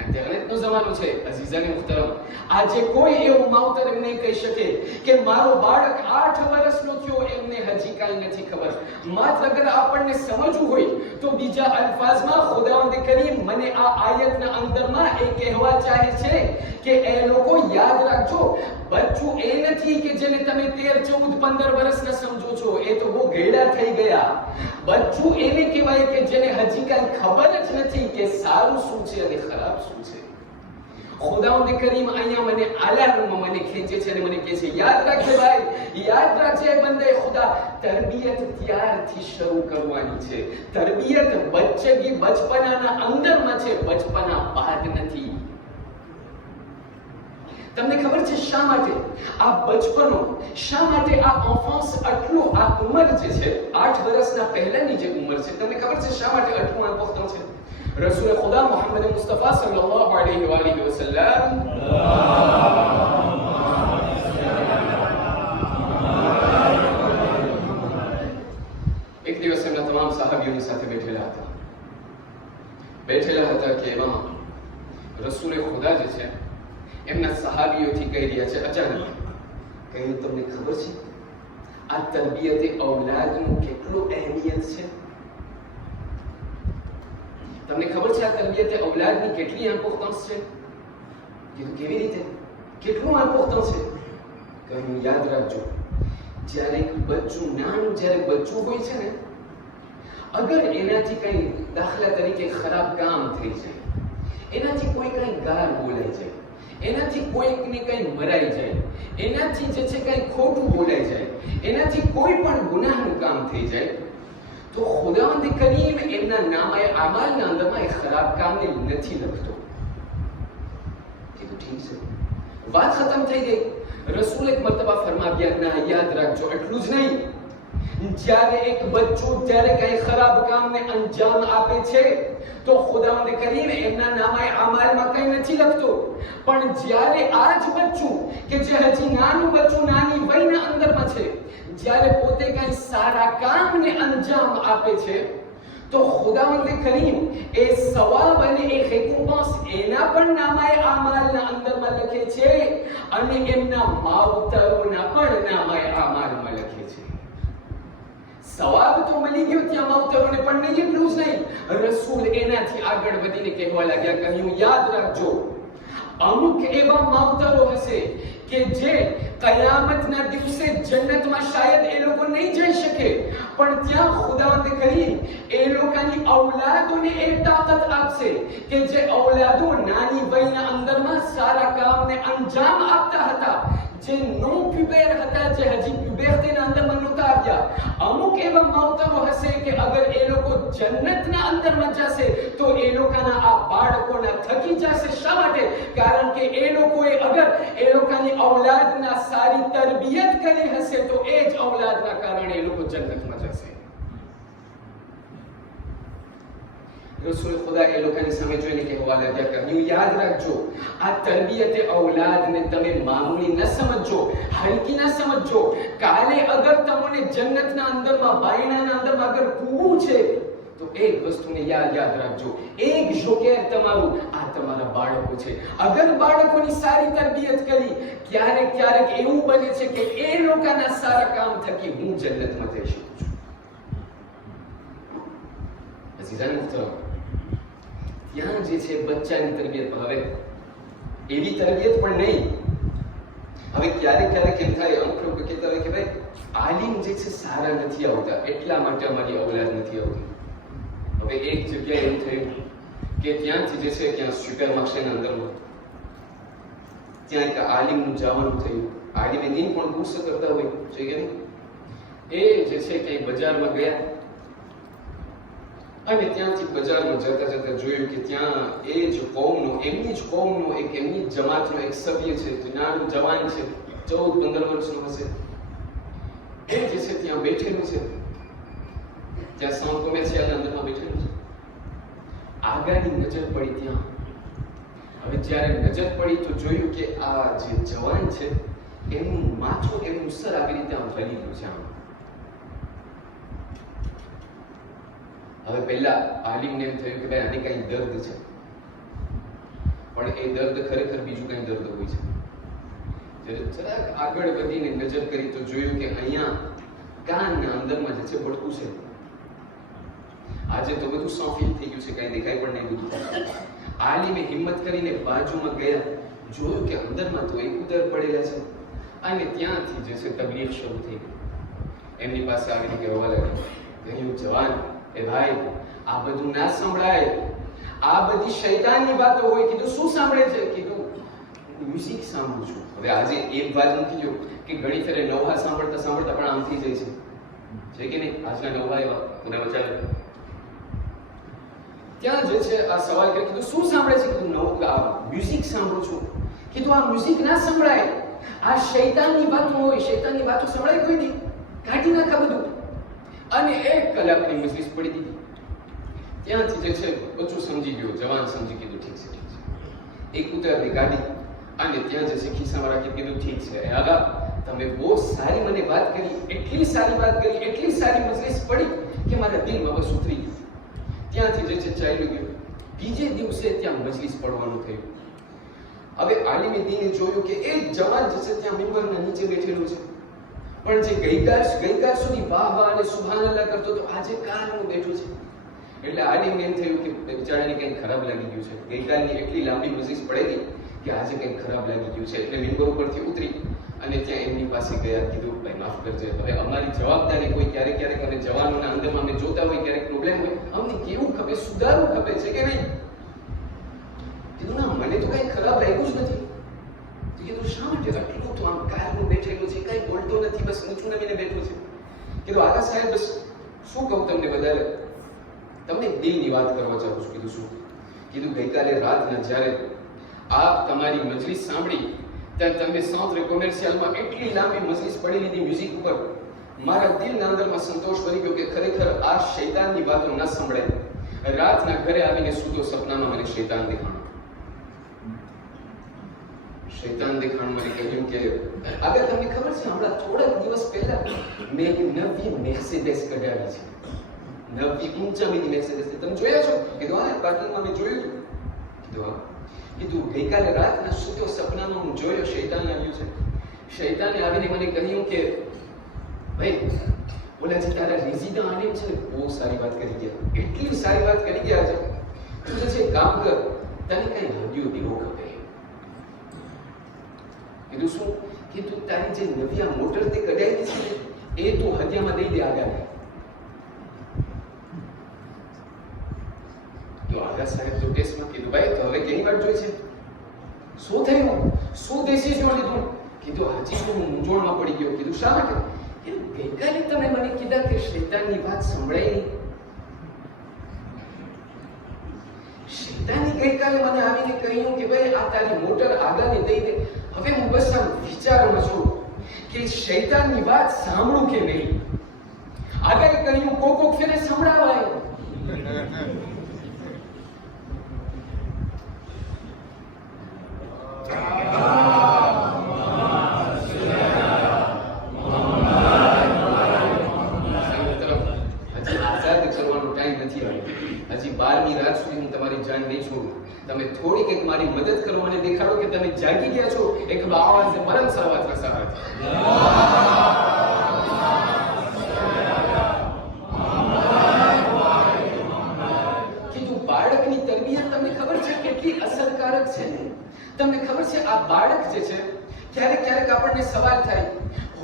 ઇન્ટરનેટનો જમાનો છે. અઝીઝાને મુહતરમ, આજે કોઈ એવું માવતર એમ નહીં કહી શકે કે મારો બાળક 8 વર્ષનો થયો, એમને હજી કાંઈ નથી ખબર. માત્ર અગર આપણને સમજવું હોય તો બીજા અલ્ફાઝમાં ખુદાવંદ કરીમ મને આ આયતના અંદરમાં એ કહેવા ચાહે છે કે એ લોકો યાદ રાખજો, બચ્ચું એ નથી કે જેને તમે 13, 14, 15 વર્ષના સમજો છો, એ તો બહુ ગેડા થઈ ગયા. બચ્ચું એને કહેવાય કે જેને હજી કાંઈ ખબર જ નથી કે સારું શું છે અને ખરાબ શું છે. ખુદાવંદ કરીમ અહીંયા મને આલારમાં મને ખેંચે છે અને મને કહે છે યાદ રાખજે ભાઈ, યાદ રાખજે બંદે ખુદા, તરબિયત ત્યારથી શરૂ કરવાની છે. તરબિયત બચપનાના અંદરમાં છે, બચપના બહાર નથી. તમને ખબર છે શા માટે આ બચપનો, શા માટે આ ઓફન્સ, આટલું આ ઉંમર જે છે 8 વર્ષના પહેલાની જે ઉંમર છે, તમને ખબર છે શા માટે આટલું ઇમ્પોર્ટન્ટ છે? રસૂલ ખુદા મુહમ્મદ મુસ્તફા સલ્લલ્લાહુ અલૈહિ વસલ્લમ એક દિવસ એમના તમામ સાહાબીઓની સાથે બેઠેલા હતા કે એમાં રસૂલ ખુદા જે છે એમના સહાબીઓથી કહી રહ્યા છે, અચાનક કહ્યું તમને ખબર છે આ તરબિયતે ઔલાદનું કેટલું અહેમિયત છે? તમને ખબર છે આ તરબિયતે ઔલાદની કેટલી ઇમ્પોર્ટન્સ છે? કીધું કેવી રીતે, કેટલું ઇમ્પોર્ટન્સ છે? કહ્યું યાદ રાખજો, જ્યારે નાનું બચ્ચું હોય છે ને, અગર એનાથી કંઈ દાખલા તરીકે ખરાબ કામ થઈ જાય, એનાથી કોઈ કંઈ ગાર બોલાઈ જાય, એનાથી કોઈકને કંઈ મરાઈ જાય, એનાથી જે છે કંઈ ખોટું બોલાઈ જાય, એનાથી કોઈ પણ ગુનાહનું કામ થઈ જાય, તો ખુદાવંદ કરીમ એમના નામે અમાલના અંદરમાં એ ખરાબ કામને નથી લખતો. કીધું ઠીક છે, વાત ખતમ થઈ ગઈ. રસૂલ એક મરતબા ફરમાવ્યા, ના યાદ રાખજો, એટલું જ નહીં, જ્યારે એક બચ્ચું જ્યારે કઈ ખરાબ કામને અંજામ આપે છે તો ખુદાવંદ કરીમ એમના નામે અમાલમાં કઈ નથી લખતો, પણ જ્યારે આ જ બચ્ચું કે જે હજી નાનું બચ્ચું નાની વયના અંદરમાં છે, જ્યારે પોતે કઈ સારા કામને અંજામ આપે છે તો ખુદાવંદ કરીમ એ સવાબ અને એ રેકોમ્પન્સ એના પણ નામે અમાલના અંદરમાં લખે છે અને એમના માવતરોના પણ નામે અમાલમાં લખે છે. સવાબ તો મળી ગયો ત્યાં માવતરોને પણ નહીં, એટલું જ નહીં, રસૂલ એનાથી આગળ વધીને કહેવા લાગ્યા, કહ્યું યાદ રાખજો, અમુક એવા માવતરો હશે કે જે કયામતના દિવસે જન્નતમાં શાયદ એ લોકો નહીં જઈ શકે, પણ ત્યાં ખુદાવંદ કરીમ એ લોકોની ઔલાદોને એ તાકાત આપશે કે જે ઔલાદો નાની વયના અંદરમાં સારા કામને અંજામ આપતા હતા, જે નો પ્યુબેર હતા, જે હજી પ્યુબેર્ટીના અંદરમાં નહોતા આવ્યા. અમુક એવા માવતરો હશે કે અગર એ લોકો જન્નતના અંદરમાં જશે તો એ લોકોના આ બાળકોના થકી જશે. શા માટે? કારણ કે એ લોકોએ અગર એ લોકોની ઔલાદના સારી તરબિયત કરી હશે તો એ જ ઔલાદના કારણે એ લોકો જન્નતમાં જશે. રસૂલ ખુદા એ લોકોની સામે જોઈને કહેવા લાગ્યા, કહ્યું યાદ રાખજો, આ તરબિયતે ઔલાદને તમે મામૂલી ન સમજો, હલકી ન સમજો. કાલે અગર તમને જન્નતના અંદરમાં બાયણાના અંદરમાં અગર પૂવું છે તો એક વસ્તુને યાદ રાખજો, એક જોકેર તમારું આ તમારા બાળકો છે. અગર બાળકોની સારી તરબિયત કરી, ક્યારેક એવું બને છે કે એ લોકોના સારા કામ થકી હું જન્નતમાં જઈ શકું છું. અઝીઝાન મુહતરમ, ત્યાં જે છે બચ્ચાની તરબિયત, હવે એવી તરબિયત પણ નહીં. હવે ક્યારેક એમ થાય, અમુક લોકો કહેતા હોય કે ભાઈ આલિમ જે છે સારા નથી આવતા, એટલા માટે અમારી ઔલાદ નથી આવતી. હવે એક જગ્યાએ એવું થયું કે ત્યાંથી જે છે ત્યાં સુપર માર્કેટના અંદરમાં ત્યાં એક આલિમનું જવાનું થયું. આલિમે દિન પણ ગુસ્સો કરતા હોય જોઈએ ને, એ જે છે કે બજારમાં ગયા અને ત્યાંથી બજારમાં જતા જોયું કે ત્યાં એ જ કોમનો, એમની જ કોમનો, એમની જ જમાતનો એક સભ્ય છે, નાનું જવાન છે, 14-15 વર્ષનો હશે, એ જે છે ત્યાં બેઠેલું છે, ત્યાં સાઉન્ડ કોમર્શિયલના અંદરમાં બેઠેલું છે. આગળની નજર પડી ત્યાં. હવે જ્યારે નજર પડી તો જોયું કે આ જે જવાન છે એનું માથું, એનું સર આવી રીતે આમ ફરીલું છે આમ. હવે પહેલા આલિમને એમ થયું કે ભાઈ આને કઈ દર્દ છે, પણ એ દર્દ ખરેખર બીજું કઈ દર્દ હોય છે. જ્યારે જરાક આગળ વધીને નજર કરી તો જોયું કે અહીંયા કાનના અંદરમાં જે છે બળકું છે. આજે તો બધું સોફી થઈ ગયું છે, કઈ દેખાય પણ નહીં બધું. આલિમે હિંમત કરીને બાજુમાં ગયા, જોયું કે અંદરમાં તો એક ઉદર પડેલા છે અને ત્યાંથી જે છે તકલીફ શરૂ થઈ ગઈ. એમની પાસે આવીને કહેવા લાગ્યા, કહ્યું જવાન, એ ભાઈ આ બધું ના સંભળાય, આ બધી શૈતાનની વાતો હોય. કીધું શું સાંભળે છે? કીધું મ્યુઝિક સાંભળું છું. હવે આજે એક વાત મૂકી લો કે ઘણી ફેરે નવહા સાંભળતા પણ આમ થઈ જાય છે કે નહીં? આજના નવહા એવા પુના બચાવે. ત્યાં જે છે આ સવાલ કર્યો, કીધું શું સાંભળે છે? કીધું મ્યુઝિક સાંભળું છું. કીધું આ મ્યુઝિક ના સંભળાય, આ શૈતાનની વાતો હોય, શૈતાનની વાતો સંભળાય કોઈ નહીં, કાઢી નાખા બધું. અને 1 કલાકની મજલિસ પડી દીધી. ત્યાંથી જે છે બચ્ચું સમજી ગયો, જવાન સમજી કીધું ઠીક છે. એક ઉતારની ગાડી અને ત્યાં જે છે ખિસ્સામાં રાખી કીધું ઠીક છે આગા, તમે બહુ સારી મને વાત કરી, એટલી સારી વાત કરી, એટલી સારી મજલિસ પડી કે મારા દિલમાં બસ ઉતરી ગઈ. ત્યાંથી જે છે ચાલ્યું ગયું. બીજે દિવસે ત્યાં મજલિસ પડવાનું થયું. હવે આલિમે દીને જોયું કે એક જવાન જે છે ત્યાં મિંબરના નીચે બેઠેલું છે, પણ જે ગઈકાલ સુધી વાહ વાહ અને સુભાનઅલ્લાહ કરતો તો આજે કાલનું બેઠું છે. એટલે આલિમને એમ થયું કે બિચારાને કંઈક ખરાબ લાગી ગયું છે, ગઈકાલની એટલી લાંબી મજલિસ પડેલી કે આજે કંઈક ખરાબ લાગી ગયું છે. એટલે મિંબર ઉપરથી ઉતરી અને ત્યાં એમની પાસે ગયા. કીધું ભાઈ માફ કરજે, હવે અમારી જવાબદારી કોઈ ક્યારેક અને જવાનોના અંદરમાં અમે જોતા હોય ક્યારેક પ્રોબ્લેમ હોય, અમને કેવું ખપે, સુધારવું ખપે છે કે નહીં? કીધું ના, મને તો કંઈ ખરાબ લાગ્યું જ નથી. કે કેટલું તો આમ કારનું બેઠેલું છે, કઈ બોલતો નથી, બસ ઊંચું નમીને બેઠું છે. કીધું આકા સાહેબ બસ શું કહું તમને વધારે, તમને દિલની વાત કરવા ચાહું છું. કીધું શું? કીધું ગઈકાલે રાતના જ્યારે આપ તમારી મજલિસ સાંભળી ત્યારે તમે સાઉથ કોમર્શિયલમાં એટલી લાંબી મજલિસ પડી લીધી મ્યુઝિક ઉપર, મારા દિલના અંદરમાં સંતોષ કરી ગયો કે ખરેખર આ શૈતાનની વાતો ન સંભળાય. રાતના ઘરે આવીને સૂતો સપનામાં મને શૈતાન દેખાણું. શૈતાન દેખાણું મને કહ્યું કે આગળ તમને ખબર છે હમણાં થોડાક દિવસ પહેલા મેં એક નવી મેર્સિડીઝ કઢાવી છે, નવી ઊંચા મીની મેર્સિડીઝ. તમે જોયા છો? કીધું હા, પાર્કિંગમાં મેં જોયું હતું. કીધું હા. કીધું ગઈકાલે રાતના સૂતો સપનામાં હું જોયો શૈતાન આવ્યું છે. શૈતાને આવીને મને કહ્યું કે ભાઈ બોલે છે તારા રેઝિડા આને છે ને બહુ સારી વાત કરી ગયા, એટલી સારી વાત કરી ગયા છે, તું છે કામ કર, તને કઈ હડિયું દીવો ખપે. કીધું શું? કીધું તારી જે નવી આ મોટર તે કઢાવી છે ને એ તું હદિયામાં દઈ દે આગાને. તો આગા સાહેબ તો ટેસ્ટમાં કીધું ભાઈ તો હવે કેની વાત જોઈ છે, શું થયું, શું ડિસિઝન લીધું? કીધું હજી તો હું મૂંઝવણમાં પડી ગયો. કીધું શા માટે? કીધું ગઈકાલે તમે મને કીધા કે શૈતાનની વાત સંભળાઈ નહીં. શૈતાને ગઈકાલે મને આવીને કહ્યું કે ભાઈ આ તારી મોટર આગાને દઈ દે. હવે હું બસ આમ વિચારમાં છું કે શૈતાનની વાત સાંભળું કે નહીં. આગાએ કહ્યું કોક ફેરે સંભળાવાય. હજી 12મી રાત સુધી હું તમારી જાન નહીં છોડું. તમે થોડીક એક મારી મદદ કરો અને દેખાડો કે તમે જાગી ગયા છો. એક આવાજ છે મરમ સવાત રસાવત. કીધું બાળકની તરબિયત તમને ખબર છે કેટલી અસરકારક છે ને? તમને ખબર છે આ બાળક જે છે ક્યારેક ક્યારેક આપણને સવાલ થાય,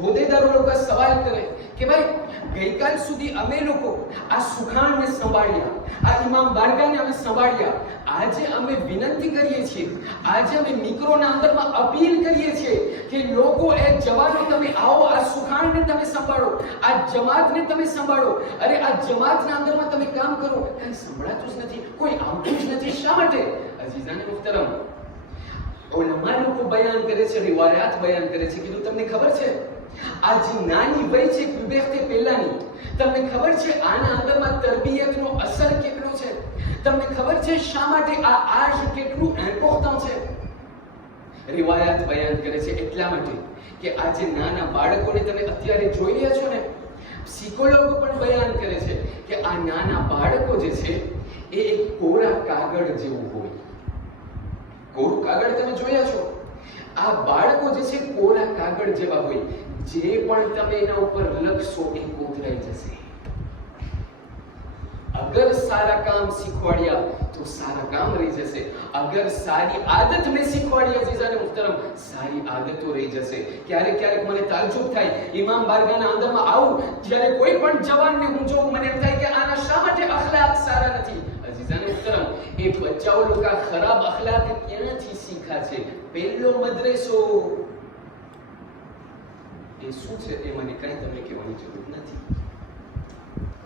હોદ્દેદારો લોકો સવાલ કરે કે ભાઈ ગઈકાલ સુધી અમે લોકો આ સુખાણને સંભાળ્યા, આ ઇમામ બારગાને અમે સંભાળ્યા, આજે અમે વિનંતી કરીએ છીએ, આજે અમે મિક્રોના અંદરમાં અપીલ કરીએ છીએ કે લોકો એ જવાનો તમે આવો, આ સુખાણને તમે સંભાળો, આ જમાતને તમે સંભાળો. અરે આ જમાતના અંદરમાં તમે કામ કરો, કઈ સંભળાતું જ નથી, કોઈ આવતું જ નથી. શા માટે? અઝીઝાને મુહતરમ, ઉલમા લોકો બયાન કરે છે, રિવાયાત બયાન કરે છે. કીધું તમને ખબર છે આ જે નાની વય છે વિવેકતે પહેલાની, તમને ખબર છે આના અંદરમાં તરબિયતનો અસર કેટલો છે? તમને ખબર છે શા માટે આ આજ કેટલું ઇમ્પોર્ટન્ટ છે? રિવાયાત બયાન કરે છે એટલા માટે કે આ જે નાના બાળકોને તમે અત્યારે જોઈ રહ્યા છો ને, સાયકોલોગો પણ બયાન કરે છે કે આ નાના બાળકો જે છે એ એક કોરા કાગળ જેવું હોય. કોરું કાગળ તમે જોયા છો? આ બાળકો જે છે કોરા કાગળ જેવા હોય, જે પણ તમે એના ઉપર લખશો એ કોતરાઈ જશે. અગર સારા કામ શીખવાડ્યા તો સારા કામ રહી જશે, અગર સારી આદત મેં શીખવાડ્યા જીજાને મુહતરમ, સારી આદતો રહી જશે. ક્યારેક ક્યારેક મને તાજુબ થાય, ઇમામ બારગાહના અંદરમાં આવું જ્યારે કોઈ પણ જવાનને હું જોઉં, મને એમ થાય કે આના શા માટે અખલાક સારા નથી? અઝીઝાને મુહતરમ, એ બચ્ચાઓ લોકો ખરાબ અખલાક ક્યાંથી શીખા છે? પહેલો મદ્રેસો એ શું છે એ મને કઈ તમને કહેવાની જરૂર નથી.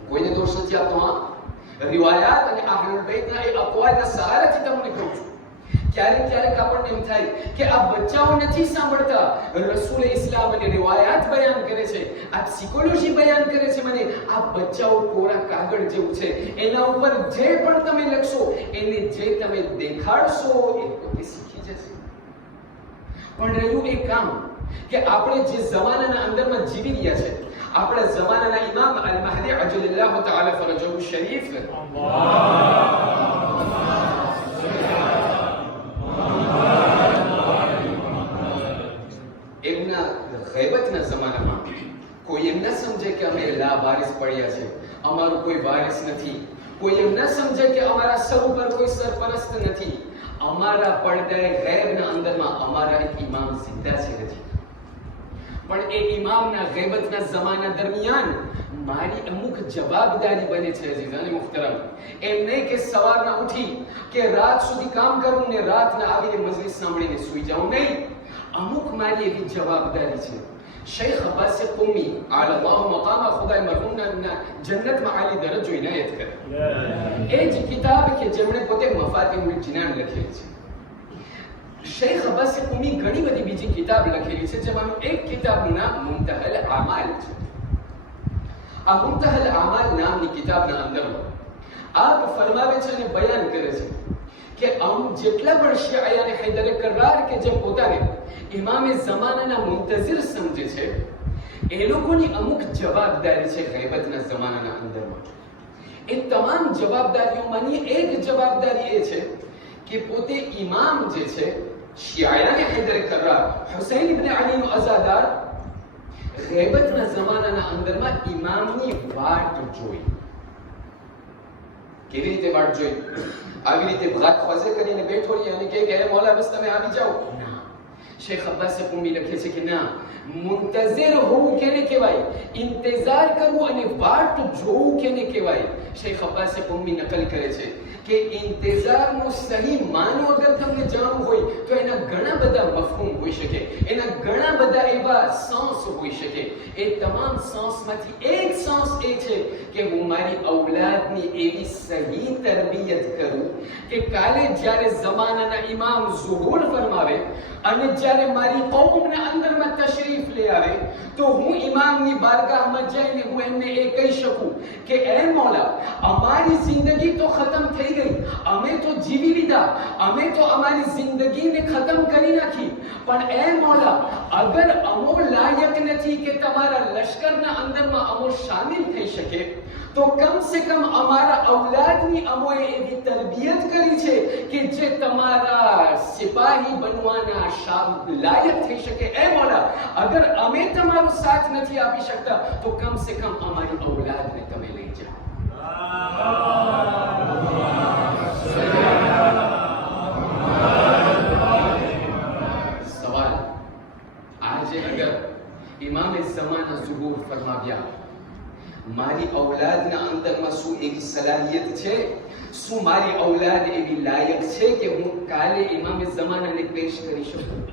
કોઈને દોષ નથી આપતો. હા, રિવાયાત અને અહલુલ બેતના એ અકવાલના સહારાથી તમને કહું છું. ક્યારેક ક્યારેક આપણને એમ થાય કે આ બચ્ચાઓ નથી સાંભળતા. રસૂલ ઇસ્લામ અને રિવાયાત બયાન કરે છે, આ સાયકોલોજી બયાન કરે છે મને, આ બચ્ચાઓ કોરા કાગળ જેવું છે, એના ઉપર જે પણ તમે લખશો, એને જે તમે દેખાડશો એ પોતે શીખી જશે. પણ રહ્યું એ કામ કે આપણે જે જમાનાના અંદરમાં જીવી રહ્યા છે, આપણા જમાનાના ઇમામ અલ મહદી અજલલ્લાહુ તઆલા ફરજહુ શરીફ એમના ગૈબતના જમાનામાં કોઈ એમ ન સમજે કે અમે લાવારિસ પડ્યા છે, અમારું કોઈ વારિસ નથી. કોઈ એમ ન સમજે કે અમારા સર ઉપર કોઈ સરપરસ્ત નથી. અમારા પડદાએ ગૈબના અંદરમાં અમારા એક ઇમામ જિંદા છે નથી. પણ એ ઇમામના ગૈબતના જમાના દરમિયાન મારી અમુક જવાબદારી બને છે અઝીઝાને મુહતરમ. એમ નહીં કે સવારના ઉઠી કે રાત સુધી કામ કરું ને રાતના આવીને મજલિસ સાંભળીને સૂઈ જાઉં. નહીં, અમુક મારી એવી જવાબદારી છે. શેખ અબ્બાસ કુમી આલલ્લાહુ મકામા ખુદાએ મરહુમના જન્નતમાં આલી દરજ્જો ઇનાયત કરે. એ જ કિતાબ કે જેમણે પોતે મફાતિહુલ જિનાન લખેલી છે. શેખ અબ્બાસ કુમી ઘણી બધી બીજી કિતાબ લખેલી છે, જેમાંનું એક કિતાબનું નામ મુન્તહલ આમાલ છે. આ મુન્તહલ આમાલ નામની કિતાબના અંદર આપ ફરમાવે છે અને બયાન કરે છે કે જેટલા પણ શિયા અને હૈદરે કરાર કે જે પોતાને ઇમામે ઝમાનાના મુંતઝિર સમજે છે, એ લોકોની અમુક જવાબદારી છે ગૈબતના ઝમાનાના અંદરમાં. એ તમામ જવાબદારીઓમાંની એક જવાબદારી એ છે કે પોતે ઇમામ જે છે શિયા અને હૈદરે કરાર હુસૈન ઇબ્ન અલીનો અઝાદાર ગૈબતના ઝમાનાના અંદરમાં ઇમામની વાટ જોઈ. કેવી રીતે વાટ જોઈ? આવી રીતે ભાત ખોજે કરીને બેઠો રહી અને કહે કે હે મૌલા બસ તમે આવી જાઓ. ના, શેખ અબ્બાસ કુમી લખે છે કે ના, મુંતઝિર હોવું કેને કહેવાય, ઇંતજાર કરવું અને વાટ જોવું કેને કહેવાય. શેખ અબ્બાસ કુમી નકલ કરે છે કે ઇંતજારનો સહી માનો અગર તમને જાણવું હોય તો એના ઘણા બધા મફહૂમ હોઈ શકે, એના ઘણા બધા એવા સાંસ હોઈ શકે. એ તમામ સાંસમાંથી એક સાંસ એ છે કે હું મારી ઔલાદની એવી સહી તરબિયત કરું કે કાલે જ્યારે ઝમાનાના ઇમામ ઝુહૂર ફરમાવે અને જ્યારે મારી કૌમના અંદરમાં તશરીફ લઈ આવે તો હું ઇમામની બારગાહમાં જઈને હું એમને એ કહી શકું કે એ મૌલા, અમારી જિંદગી તો ખતમ થઈ ગઈ, અમે તો જીવી લીધા, અમે તો અમારી જિંદગીને ખતમ કરી નાખી, પણ એ મૌલા, અગર અમો લાયક નથી કે તમારા લશ્કરના અંદરમાં અમો શામિલ થઈ શકે તો કમ સે કમ અમારા ઔલાદની અમોએ એવી તરબિયત કરી છે કે જે તમારા સિપાહી બનવાના લાયક થઈ શકે. એ મૌલા, અગર અમે તમારો સાથ નથી આપી શકતા તો કમ સે કમ અમારી ઔલાદને તમે લઈ જાઓ. સવાલ આજે અગર ઇમામે ઝમાના ઝુહૂર ફરમાવ્યા, મારી ઔલાદના અંદરમાં શું એવી સલાહિયત છે, શું મારી ઔલાદ એવી લાયક છે કે હું કાલે ઇમામે ઝમાનાને પેશ કરી શકું?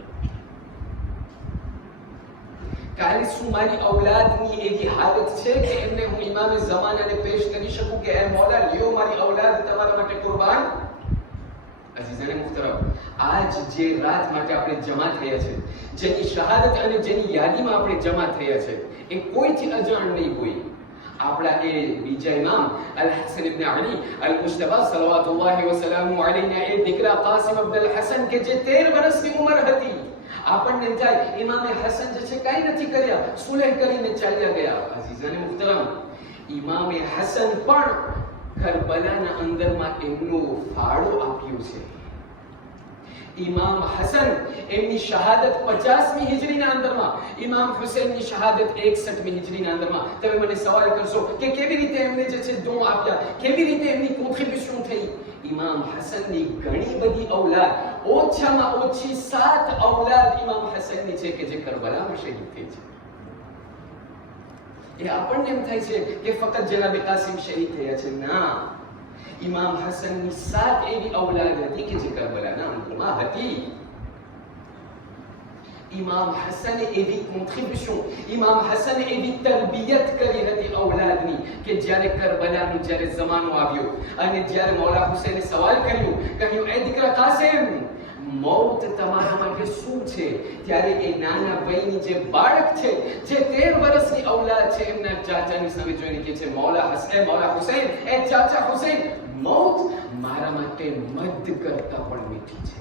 કાલે શું મારી ઔલાદની એવી હાલત છે કે એમને હું ઇમામે ઝમાનાને પેશ કરી શકું કે એ મૌલા લ્યો મારી ઔલાદ તમારા માટે કુરબાન? અઝીઝાને મુહતરમ, આજ જે રાત માટે આપણે જમા થયા છે, જેની શહાદત અને જેની યાદીમાં આપણે જમા થયા છે, એ કોઈથી અજાણ નહીં હોય. આપણા એ બીજા ઇમામ અલ હસન ઇબ્ન અલી અલ મુસ્તફા સલ્લલ્લાહુ વસલ્લમ અલૈહિના એ દીકરા કાસિમ ઇબ્ન અલ હસન કે જે 13 વર્ષની ઉંમર હતી, આપણને થાય ઇમામે હસન જે છે કાંઈ નથી કર્યા, સુલેહ કરીને ચાલ્યા ગયા. અઝીઝાને મુહતરમ, ઇમામે હસન પણ કરબલાના અંદરમાં એમનો ફાળો આપ્યો છે. ઇમામ હસન એમની શહાદત 50મી હિજરીના અંદરમાં, ઇમામ હુસૈનની શહાદત 61મી હિજરીના અંદરમાં. તમે મને સવાલ કરશો કે કેવી રીતે એમને જે છે દો આપ્યા, કેવી રીતે એમની કોન્ટ્રીબ્યુશન થઈ? ઇમામ હસનની ઘણી બધી ઔલાદ, ઓછામાં ઓછી 7 ઔલાદ ઇમામ હસનની છે કે જે કરબલામાં શહીદ થઈ છે. એ આપણને એમ થાય છે કે ફક્ત જનાબ કાસિમ શહીદ થયા છે. ના, ઇમામ હસનની 7 એવી ઔલાદ હતી કે જે કરબલાના અંદરમાં હતી. ઇમામ હસને એવી કોન્ટ્રીબ્યુશન, ઇમામ હસને એવી તરબિયત કરી હતી ઔલાદની કે જ્યારે કરબલાનો જ્યારે જમાનો આવ્યો અને જ્યારે મૌલા હુસૈને સવાલ કર્યું, કહ્યું એ દીકરા કાસિમ, મૌત તમારા માટે શું છે? ત્યારે એ નાના ભાઈની જે બાળક છે, જે 13 વર્ષની ઔલાદ છે, એમના ચાચાની સામે જોઈને કહે છે, મૌલા હુસૈન, એ ચાચા હુસૈન, મૌત મારા માટે મધ કરતા પણ મીઠી છે.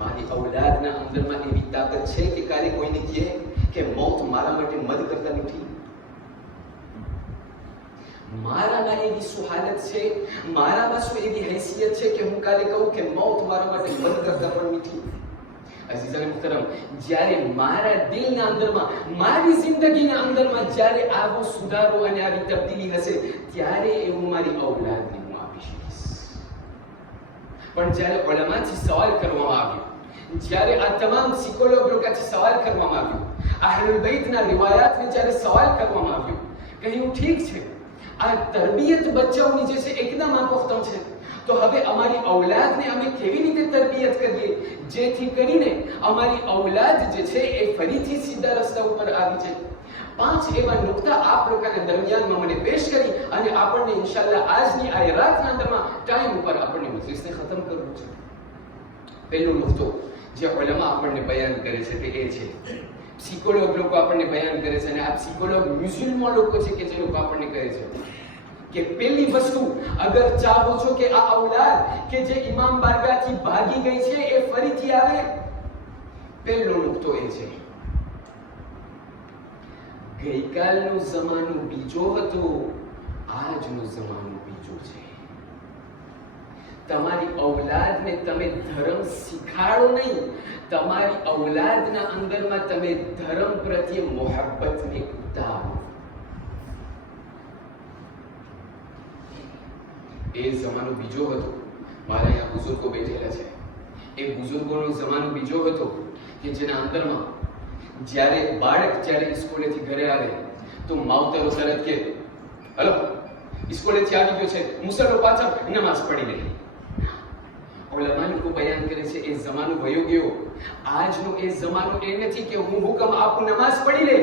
મારી ઔલાદના અંદરમાં એવી તાકાત છે કે કાલે કોઈને કહે કે મૌત મારા માટે મધ કરતા મીઠી? મારામાં એવી શું હાલત છે, મારામાં શું એવી હૈસિયત છે કે હું કાલે કહું કે મૌત મારા માટે મધ કરતા પણ મીઠી? અઝીઝાને મુહતરમ, જ્યારે મારા દિલના અંદરમાં, મારી જિંદગીના અંદરમાં જ્યારે આવો સુધારો અને આવી તબદીલી હશે, ત્યારે એવું મારી ઔલાદને હું આપી શકીશ. પણ જ્યારે ઉલમાથી સવાલ કરવામાં આવ્યો, જ્યારે આ તમામ સિકોલોગોથી સવાલ કરવામાં આવ્યો, અહલુલ બૈતના રિવાયાતને જ્યારે સવાલ કરવામાં આવ્યો, કહ્યું ઠીક છે, આ તરબિયત બચ્ચાઓની જે છે એકદમ આંખોખતમ છે, તો હવે અમારી ઔલાદને અમે કેવી રીતે તરબિયત કરીએ જેથી કરીને અમારી ઔલાદ જે છે એ ફરીથી સીધા રસ્તા ઉપર આવી જાય? 5 એવા નુક્તા આપ લોકોના દરમિયાનમાં મને પેશ કરી અને આપણને ઇન્શાઅલ્લાહ આજની આ રાતના અંદરમાં ટાઈમ ઉપર આપણને મજલિસને ખતમ કરવું છે. પહેલો નુક્તો જે ઉલમા આપણને બયાન કરે છે તે એ છે, સાયકોલોગ લોકો આપણને બયાન કરે છે અને આ સાયકોલોગ મ્યુઝિયમમાં લોકો છે કે જે લોકો આપણને કહે છે કે પહેલી વસ્તુ, અગર ચાહો છો કે આ ઔલાદ કે જે ઇમામ બારગાહથી ભાગી ગઈ છે એ ફરીથી આવે, પહેલો નુક્તો એ છે, ગઈકાલનો જમાનો બીજો હતો, આજનો જમાનો બીજો છે. તમારી ઔલાદને તમે ધર્મ શીખાડો નહીં, તમારી ઔલાદના અંદરમાં તમે ધર્મ પ્રત્યે મોહબ્બતને ઉતારો. એ જમાનો બીજો હતો. મારા અહીંયા બુઝુર્ગો બેઠેલા છે. એ બુઝુર્ગોનો જમાનો બીજો હતો કે જેના અંદરમાં જ્યારે બાળક જ્યારે સ્કૂલેથી ઘરે આવે તો માવતરો તરત કે હલો સ્કૂલેથી આવી ગયો છે, મુસલ્લો પાછળ નમાઝ પડી લે. ઉલમા લોકો બયાન કરે છે એ જમાનો વયો ગયો. આજનો એ જમાનો એ નથી કે હું હુકમ આપું નમાઝ પડી લે.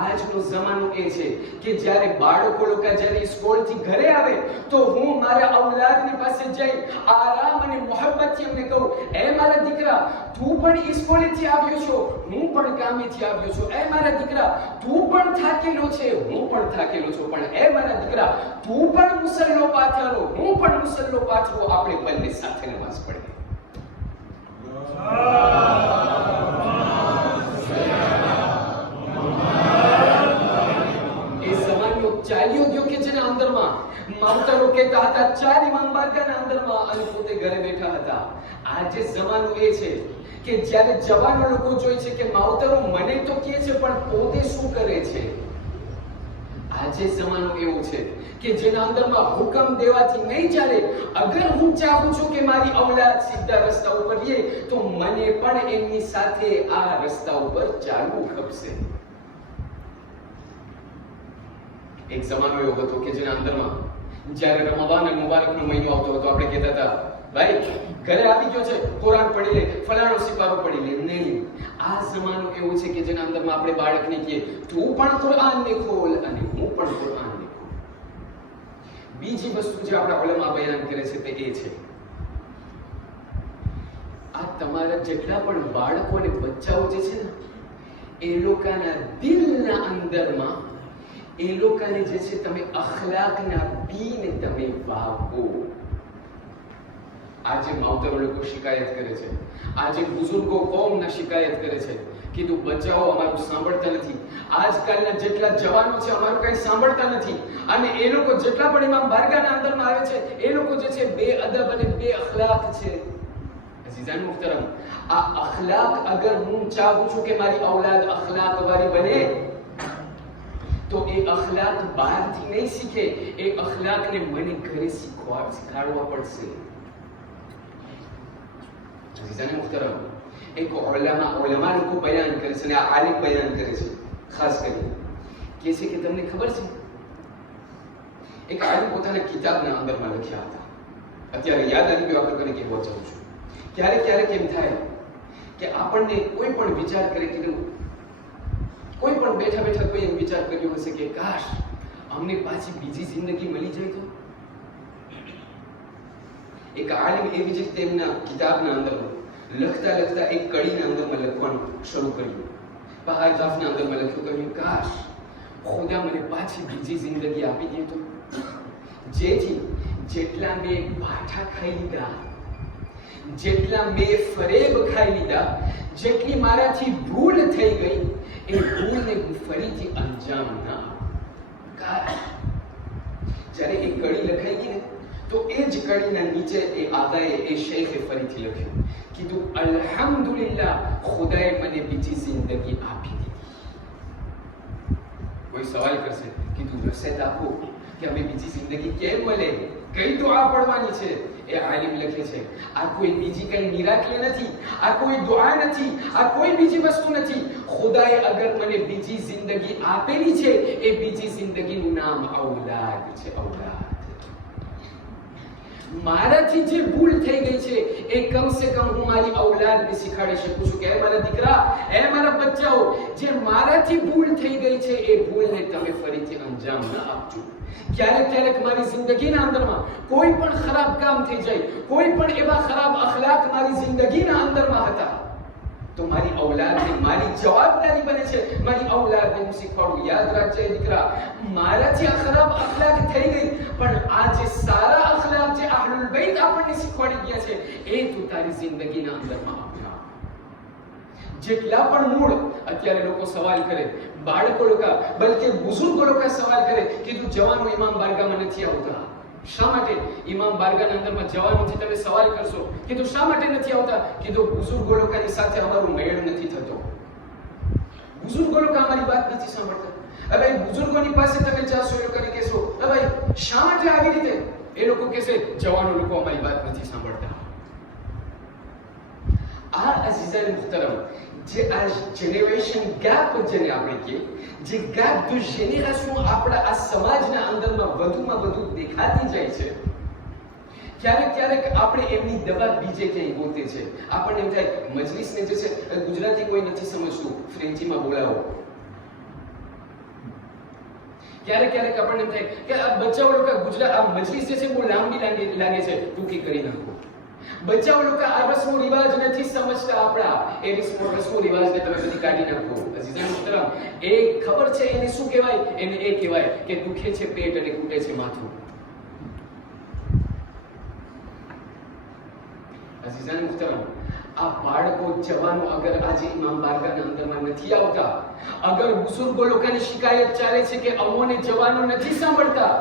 આજનો જમાનો એ છે કે જ્યારે બાળકો લોકો જ્યારે સ્કૂલથી ઘરે આવે તો હું મારા ઔલાદની પાસે જઈ આરામ અને મોહબ્બતથી એમને કહું, એ મારા દીકરા તું પણ સ્કૂલેથી આવ્યો છો, હું પણ કામેથી આવ્યો છું. એ મારા દીકરા તું પણ થાકેલો છે, હું પણ થાકેલો છું, પણ એ મારા દીકરા તું પણ મુસલ્લો પાથરો, હું પણ મુસલ્લો પાથરો, આપણે બંને સાથે નમાઝ પડીએ. એ જમાનો ચાલ્યો ગયો કે જેના અંદરમાં માવતરો કહેતા હતા 4 ઇમામ બારગાહના અંદરમાં અને પોતે ઘરે બેઠા હતા. આજે જમાનો એ છે કે જ્યારે જવાનો લોકો જોઈ છે કે માવતરો મને તો કહે છે પણ પોતે શું કરે છે. આજે જમાનો એવો છે કે જેના અંદરમાં હુકમ દેવાથી નહીં ચાલે. અગર હું ચાહું છું કે મારી ઔલાદ સીધા રસ્તા ઉપર રહે તો મને પણ એમની સાથે આ રસ્તા ઉપર ચાલવું ખપશે. એક જમાનો એવો હતો કે જેના અંદરમાં જ્યારે રમઝાન અને મુબારકનો મહિનો આવતો હતો આપણે કહેતા હતા ભાઈ ઘરે આવી ગયો છે કુરાન પઢી લે, ફલાણો સિપારો પઢી લે. નહીં, આ જમાનો એવો છે કે જેના અંદરમાં આપણે બાળકને કહીએ તું પણ કુરાનને ખોલ અને હું પણ કુરાનને ખોલ. બીજી વસ્તુ જે આપણા ઉલમા બયાન કરે છે તે એ છે, આ તમારા જેટલા પણ બાળકો અને બચ્ચાઓ જે છે ને એ લોકોના દિલના અંદરમાં એ લોકોને જે છે તમે અખલાકના બીને તમે વાવો. આજે માવતરો લોકો શિકાયત કરે છે, આજે બુઝુર્ગો કૌમના શિકાયત કરે છે, કીધું બચ્ચાઓ અમારું સાંભળતા નથી, આજકાલના જેટલા જવાનો છે અમારું કઈ સાંભળતા નથી, અને એ લોકો જેટલા પણ ઇમામ બારગાહના અંદરમાં આવે છે એ લોકો જે છે બે અદબ અને બે અખલાક છે. અઝીઝાન મુહતરમ, આ અખલાક અગર હું ચાહું છું કે મારી ઔલાદ અખલાક વાળી બને તો એ અખલાક બહારથી નહીં શીખે, એ અખલાકને મને ઘરે શીખવાડવા પડશે. અઝીઝાન મુહતરમ, એક ઉલમા લોકો બયાન કરે છે અને આ આલિમ બયાન કરે છે, ખાસ કરીને કહે છે કે તમને ખબર છે એક આલિમ પોતાના કિતાબના અંદરમાં લખ્યા હતા, અત્યારે યાદ આવી ગયો આપણે કોને કહેવા ચાહું છું. ક્યારેક એમ થાય કે આપણને કોઈ પણ વિચાર કરે કે કોઈ પણ બેઠા કોઈ એમ વિચાર કર્યો હશે કે કાશ અમને પાછી બીજી જિંદગી મળી જાય તો. એક આલિમ એવી જ રીતે એમના કિતાબના અંદર લખતા એક કડીના અંદરમાં લખવાનું શરૂ કર્યું. પહારજાફના અંદરમાં લખ્યું, કહ્યું કાશ ખુદા મને પાછી બીજી જિંદગી આપી દે તો, જેથી જેટલા મેં બાઠા ખાઈ લીધા, જેટલા મેં ફરેબ ખાઈ લીધા, જેટલી મારાથી ભૂલ થઈ ગઈ એ ભૂલને હું ફરીથી અંજામ ના આપું. જ્યારે એ કડી લખાઈ ગઈ ને તો એ જ કડીના નીચે એ આગાએ એ શેખે ફરીથી લખ્યું, કીધું અલ્હમ્દુલિલ્લાહ ખુદાએ મને બીજી જિંદગી આપી દીધી. કોઈ સવાલ કરશે, કીધું નસીહત આપો કે અમે બીજી જિંદગી કેમ મળે, કઈ દુઆ પડવાની છે? એ આલિમ લખે છે આ કોઈ બીજી કઈ મિરાકલ નથી, આ કોઈ દુઆ નથી, આ કોઈ બીજી વસ્તુ નથી. ખુદાએ અગર મને બીજી જિંદગી આપેલી છે એ બીજી જિંદગીનું નામ ઔલાદ છે. ઔલાદ મારાથી જે ભૂલ થઈ ગઈ છે એ કમ સે કમ હું મારી ઔલાદને શીખવાડી શકું છું કે એ મારા દીકરા, એ મારા બચ્ચાઓ, જે મારાથી ભૂલ થઈ ગઈ છે એ ભૂલને તમે ફરીથી અંજામ ન આપજો. ક્યારેક ક્યારેક મારી જિંદગીના અંદરમાં કોઈ પણ ખરાબ કામ થઈ જાય, કોઈ પણ એવા ખરાબ અખલાક મારી જિંદગીના અંદરમાં હતા, તો મારી ઔલાદને, મારી જવાબદારી બને છે મારી ઔલાદને હું શીખવાડું. યાદ રાખજે દીકરા, મારાથી આ ખરાબ અખલાક થઈ ગઈ, પણ આ જે સારા અખલાક જે અહલુલ બૈત આપણને શીખવાડી ગયા છે એ તું તારી જિંદગીના અંદરમાં અપના. જેટલા પણ મૂળ અત્યારે લોકો સવાલ કરે, બાળકો લોકો બલકે બુઝુર્ગો લોકો સવાલ કરે કે તું જવાનો ઇમામ બારગામાં નથી આવતા. શા માટે ઇમામ બારગાના અંદરમાં જવાનુંથી તમે સવાલ કરશો કે તું શા માટે નથી આવતા? કીધું બુઝુર્ગો લોકોની સાથે અમારું મેળ નથી થતો, બુઝુર્ગો લોકો અમારી વાત નથી સાંભળતા. હવે બુઝુર્ગોની પાસે તમે જાશો, એ લોકોને કહેશો હવે શા માટે આવી રીતે, એ લોકો કહેશે જવાનો લોકો અમારી વાત નથી સાંભળતા. આ અઝીઝાન મુહતરમ, જે આ જનરેશન ગેપ જેને આપણે કહીએ, જે ગેપ દ જેનરેશન આપણા આ સમાજના અંદરમાં વધુમાં વધુ દેખાતી જાય છે, ક્યારેક ક્યારેક આપણે એમની દવા બીજે ક્યાંય ગોતે છે. આપણને એમ થાય મજલિસને જે છે ગુજરાતી કોઈ નથી સમજતું, ફ્રેન્ચીમાં બોલાવો. ક્યારેક ક્યારેક આપણને એમ થાય કે આ બચ્ચાઓ લોકો ગુજરાત આ મજલિસ જે છે બહુ લાંબી લાગે છે, ટૂંકી કરી નાખો. બચ્ચાઓ લોકો આ રસ્મો રિવાજ નથી સમજતા, આપણા એ રસ્મો રિવાજને તમે બધી કાઢી નાખો. અઝીઝાન મુહતરમ, એ ખબર છે એને શું કહેવાય? એને એ કહેવાય કે દુખે છે પેટ અને કૂટે છે માથું. અઝીઝાન મુહતરમ, આ બાળકો જવાનો અગર આજે ઇમામ બારગાહના અંદરમાં નથી આવતા, અગર બુઝુર્ગો લોકોની શિકાયત ચાલે છે કે અમોને જવાનો નથી સાંભળતા,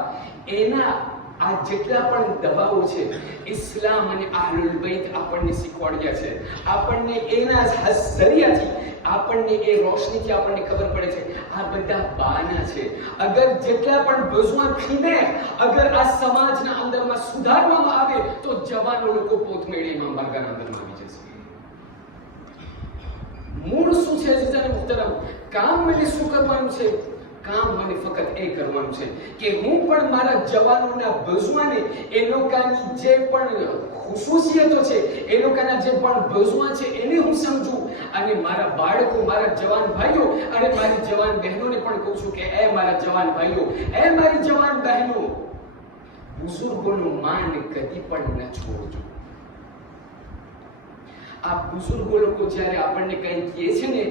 એના આ જેટલા પણ દવાઓ છે ઇસ્લામ અને અહલુલ બૈત આપણને શીખવાડ્યા છે. આપણને એના ઝરિયાથી, આપણને એ રોશનીથી આપણને ખબર પડે છે આ બધા બહાના છે. અગર જેટલા પણ બેઝુઆન થીને અગર આ સમાજના અંદરમાં સુધારવામાં આવે તો જવાનો લોકો પોતમેળે ઇમામ બારગાહના અંદરમાં આવી જશે. મૂળ શું છે અઝીઝાન મુહતરમ? કામ મને શું કરવાનું છે? કામ મને ફક્ત એ કરવાનું છે કે હું પણ મારા જવાનોના બેઝુઆને, એ લોકોની જે પણ ખુશૂસિયતો છે, એ લોકોના જે પણ બેઝુઆ છે એને હું સમજું, અને મારા બાળકો, મારા જવાન ભાઈઓ અને મારી જવાન બહેનોને પણ કહું છું કે એ મારા જવાન ભાઈઓ, એ મારી જવાન બહેનો, બુઝુર્ગોનું માન કદી પણ ન છોડજો. આ બુઝુર્ગો લોકો જ્યારે આપણને કંઈ કહે છે ને,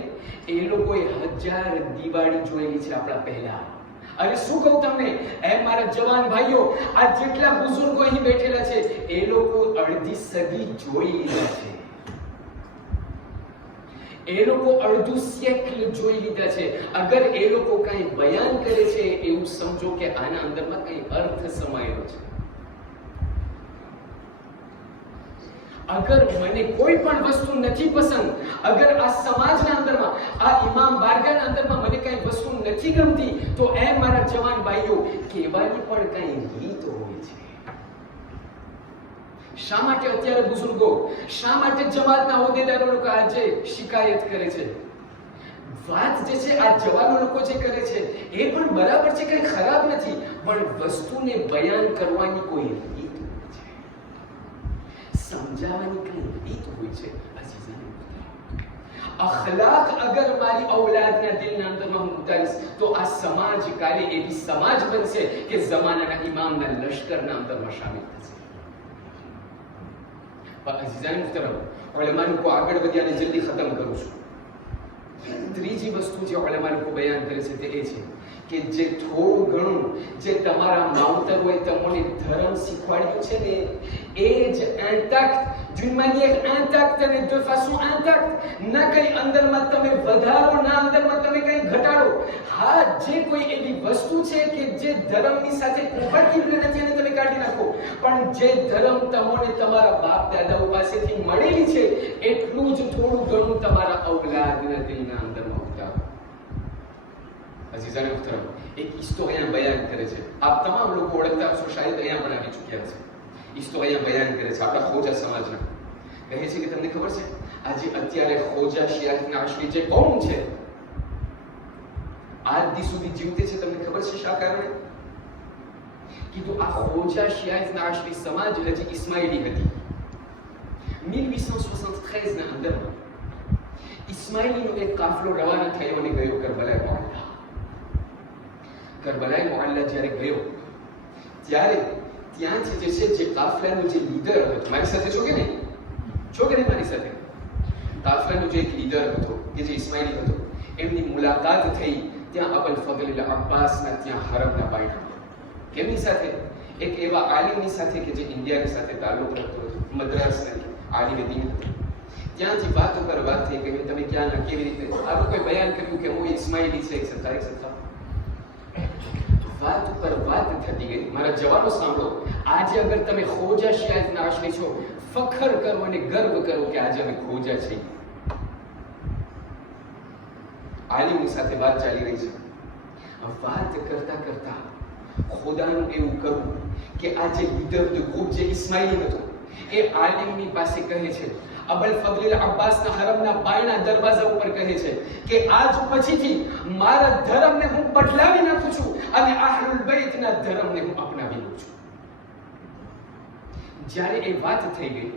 એ લોકોએ 1000 દિવાળી જોયેલી છે આપણા પહેલા. અને શું કહું તમને, એ મારા જવાન ભાઈઓ, આ જેટલા બુઝુર્ગો અહીં બેઠેલા છે એ લોકો અડધી સદી જોઈ લીધા છે, એ લોકો અડધું સેકલ જોઈ લીધા છે. અગર એ લોકો કંઈ બયાન કરે છે એવું સમજો કે આના અંદરમાં કંઈ અર્થ સમાયેલો છે. અગર મને કોઈ પણ વસ્તુ નથી પસંદ, અગર આ સમાજના અંદરમાં, આ ઇમામ બારગાહના અંદરમાં મને કઈ વસ્તુ નથી ગમતી, તો એ મારા જવાન ભાઈઓ કહેવાની પણ કઈ રીત હોય છે. શા માટે અત્યારે બુઝુર્ગો, શા માટે જમાતના હોદ્દેદારો લોકો આજે શિકાયત કરે છે? વાત જે છે આ જવાનો લોકો જે કરે છે એ પણ બરાબર છે, કઈ ખરાબ નથી, પણ વસ્તુને બયાન કરવાની કોઈ રીત હોય છે, સમજાવવાની કઈ રીત હોય છે. અખલાક અગર મારી ઔલાદના દિલના અંદરમાં હું ઉતારીશ તો આ સમાજ કાલે એવી સમાજ બનશે કે જમાનાના ઇમામના લશ્કરના અંદરમાં શામિલ થશે. અઝીઝાન મુહતરમ, ઉલેમા લોકો આગળ વધ્યા અને જલ્દી ખતમ કરું છું. ત્રીજી વસ્તુ જે ઉલેમા લોકો બયાન કરે છે તે એ છે કે જે થોડું ઘણું જે તમારા માવતરોએ તમને ધર્મ શીખવાડ્યું છે ને, એ જ intacte, d'une manière intacte અને de façon intacte, ના કઈ અંદરમાં તમે વધારો, ના અંદરમાં તમે કઈ ઘટાડો. હા, જે કોઈ એવી વસ્તુ છે કે જે ધર્મની સાથે કોમ્પેટિબલ નથી એને તમે કાઢી નાખો, પણ જે ધર્મ તમને તમારા બાપ દાદાઓ પાસેથી મળેલી છે એટલું જ થોડું ઘણું તમારા ઔલાદના દિલના અંદરમાં ઉતારો. અઝીઝાન મુહતરમ, એક હિસ્ટોરિયન બયાન કરે છે, આપ તમામ લોકો ઓળખતા હશો, શાયદ અહીંયા પણ આવી ચૂક્યા છે. હિસ્ટોરિયન બયાન કરે છે આપણા ખોજા સમાજના, કહે છે કે તમને ખબર છે આજે અત્યારે ખોજા શિયાળના આશરી જે કોમ છે આજ દી સુધી જીવતે છે, તમને ખબર છે શા કારણે? કીધું આ ખોજા શિયાઇતના આશરી સમાજ હજી ઇસ્માઇલી હતી. 1873 ના અંદરમાં ઇસ્માઇલીનો એક કાફલો રવાના થયો અને ગયો કરબલાઈ મુઅલ્લા. કરબલાઈ મુઅલ્લા જ્યારે ગયો ત્યારે ત્યાંથી જે છે જે કાફલાનો જે લીડર હતો, મારી સાથે છો કે નહીં? છો કે નહીં મારી સાથે? કાફલાનો જે એક લીડર હતો કે જે ઇસ્માઇલી હતો, એમની મુલાકાત થઈ ત્યાં અબુલ ફઝલ અબ્બાસના ત્યાં હરમના બાયણા. કેમની સાથે? એક એવા આલિમની સાથે કે જે ઇન્ડિયાની સાથે તાલ્લુક રાખતો હતો, મદ્રાસના આલિમ દીન હતો. ત્યાંથી વાતો પર વાત થઈ કે તમે ક્યાં કેવી રીતે આ લોકોએ બયાન કર્યું કે હું ઇસ્માઇલી છે, એક વાત પર વાત થતી ગઈ. મારા જવાનો સાંભળો, આજે અગર તમે ખોજા શિયાઇતના આશરી છો, ફખર કરો અને ગર્વ કરો કે આજે અમે ખોજા છીએ. આલિમની સાથે વાત ચાલી રહી છે. વાત કરતા કરતા ખુદાનું એવું કરવું કે આ જે લીડર ગ્રુપ જે ઇસ્માઇલી હતો એ આલિમની પાસે કહે છે, અબુલ ફઝલ અબ્બાસના હરમના બાયણા દરવાજા ઉપર કહે છે કે આજ પછીથી મારા ધર્મને હું બદલાવી નાખું છું અને અહલુલ બૈતના ધર્મને હું અપનાવી લઉં છું. જ્યારે એ વાત થઈ ગઈ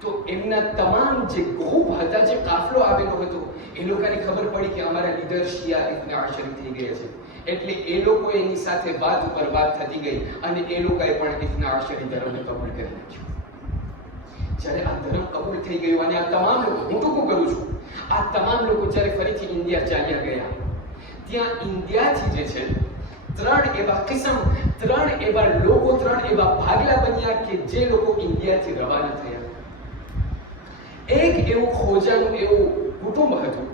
તો એમના તમામ જે ગ્રુપ હતા, જે કાફલો આવેલો હતો, એ લોકોને ખબર પડી કે અમારા લીડર શિયા ઇબ્ન આશરી થઈ ગયા છે. એટલે એ લોકો એની સાથે વાત ઉપર વાત થતી ગઈ અને એ લોકોએ પણ ઇબ્ન આશરી ધર્મને કબૂલ કરી નાખ્યો. જ્યારે આ ધર્મ કબૂલ થઈ ગયું અને આ તમામ લોકો, હું ટૂંકું કરું છું, આ તમામ લોકો જ્યારે ફરીથી ઇન્ડિયા ચાલ્યા ગયા, ત્યાં ઇન્ડિયાથી જે છે ત્રણ એવા લોકો, ત્રણ એવા ભાગલા બન્યા કે જે લોકો ઇન્ડિયાથી રવાના થયા. એક એવું ખોજાનું એવું કુટુંબ હતું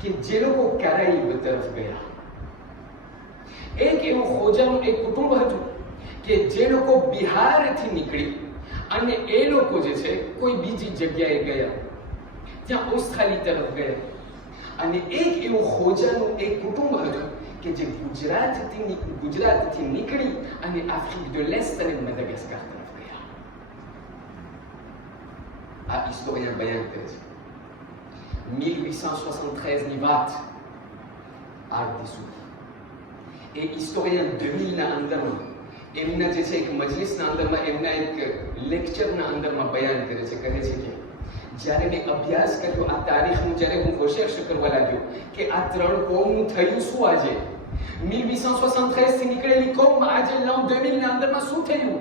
કે જે લોકો કારાઈબ તરફ ગયા. એક એવું ખોજાનું એક કુટુંબ હતું કે જે લોકો બિહારથી નીકળી અને એ લોકો જે છે કોઈ બીજી જગ્યાએ ગયા, ત્યાં ઓસ્ટ્રેલિયા તરફ ગયા. અને એક એવું ખોજાનું એક કુટુંબ હતું કે જે ગુજરાતથી નીકળી અને આફ્રિક દ l'Est અને મદાગાસ્કર તરફ ગયા. આ હિસ્ટોરિયન બયાન કરે છે. 1873 ની વાત આજ દી સુધી. એ હિસ્ટોરિયન 2000 ના અંદરમાં એમના જે છે એક મજલિસના અંદરમાં, એમના એક લેક્ચરના અંદરમાં બયાન કરે છે. કહે છે કે જ્યારે મેં અભ્યાસ કર્યો આ તારીખનું, જ્યારે હું કોશિશ કરવા લાગ્યો કે આ ત્રણ કોમનું થયું શું આજે, 1873 થી નીકળેલી કોમ આજે 2000 ના અંદરમાં શું થયું,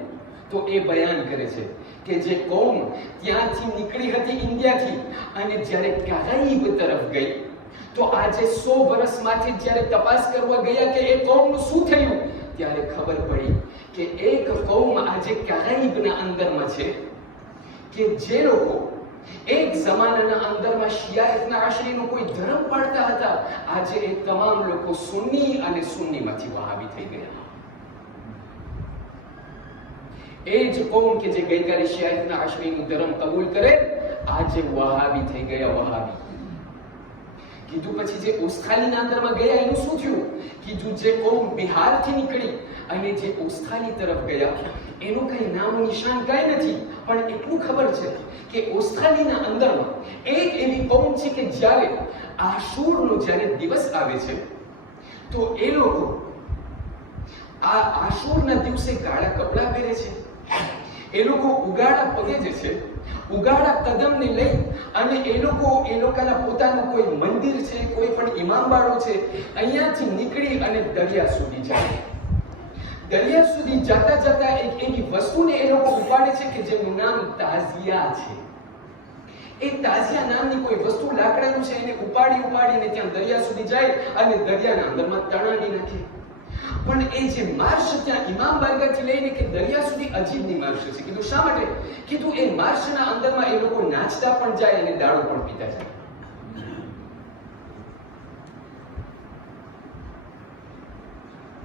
તો એ બયાન કરે છે કે જે કોમ ત્યાંથી નીકળી હતી ઇન્ડિયાથી અને જ્યારે કારાઈબ તરફ ગઈ, તો આજે 100 વર્ષમાંથી જ્યારે તપાસ કરવા ગયા કે એ કોમનું શું થયું, ત્યારે ખબર પડી કે એક કોમ આજે કારાઈબના અંદરમાં છે કે જે લોકો એક જમાનાના અંદરમાં શિયાઇતના આશરીનો કોઈ ધર્મ પાળતા હતા, આજે એ તમામ લોકો સુન્ની અને સુન્નીમાંથી વહાબી થઈ ગયા. એ જ કોમ કે જે ગઈકાલે શિયાઇતના આશરીનું ધર્મ કબૂલ કરે, આજે વહાબી થઈ ગયા. વહાબી કીધું. પછી જે ઓસ્ટ્રેલિયાના અંદરમાં ગયા એનું શું થયું? કીધું જે કોમ બિહારથી નીકળી અને જે ઓસ્ટ્રેલિયા તરફ ગયા એનું કઈ નામ નિશાન કઈ નથી, પણ એટલું ખબર છે કે ઓસ્ટ્રેલિયાના અંદરમાં એક એવી કોમ છે કે જ્યારે આશુરનો જ્યારે દિવસ આવે છે તો એ લોકો આ આશુરના દિવસે કાળા કપડાં પહેરે છે. એ લોકો ઉગાડા પગે જે છે, ઉગાડા કદમને લઈ અને એ લોકોના પોતાનું કોઈ મંદિર છે, કોઈ પણ ઇમામબાડો છે, અહીંયાથી નીકળી અને દરિયા સુધી જાય. દરિયા સુધી જતા જતા એક એવી વસ્તુને એ લોકો ઉપાડે છે કે જેનું નામ તાઝિયા છે. એ તાઝિયા નામની કોઈ વસ્તુ લાકડાનું છે, એને ઉપાડીને ત્યાં દરિયા સુધી જાય અને દરિયાના અંદરમાં તણાવી નાખે. પણ એ જે માર્શ ત્યાં ઇમામ બારગાહથી લઈને કે દરિયા સુધી અજીબની માર્શ છે. કીધું શા માટે? કીધું એ માર્શના અંદરમાં એ લોકો નાચતા પણ જાય અને દારૂ પણ પીતા જાય.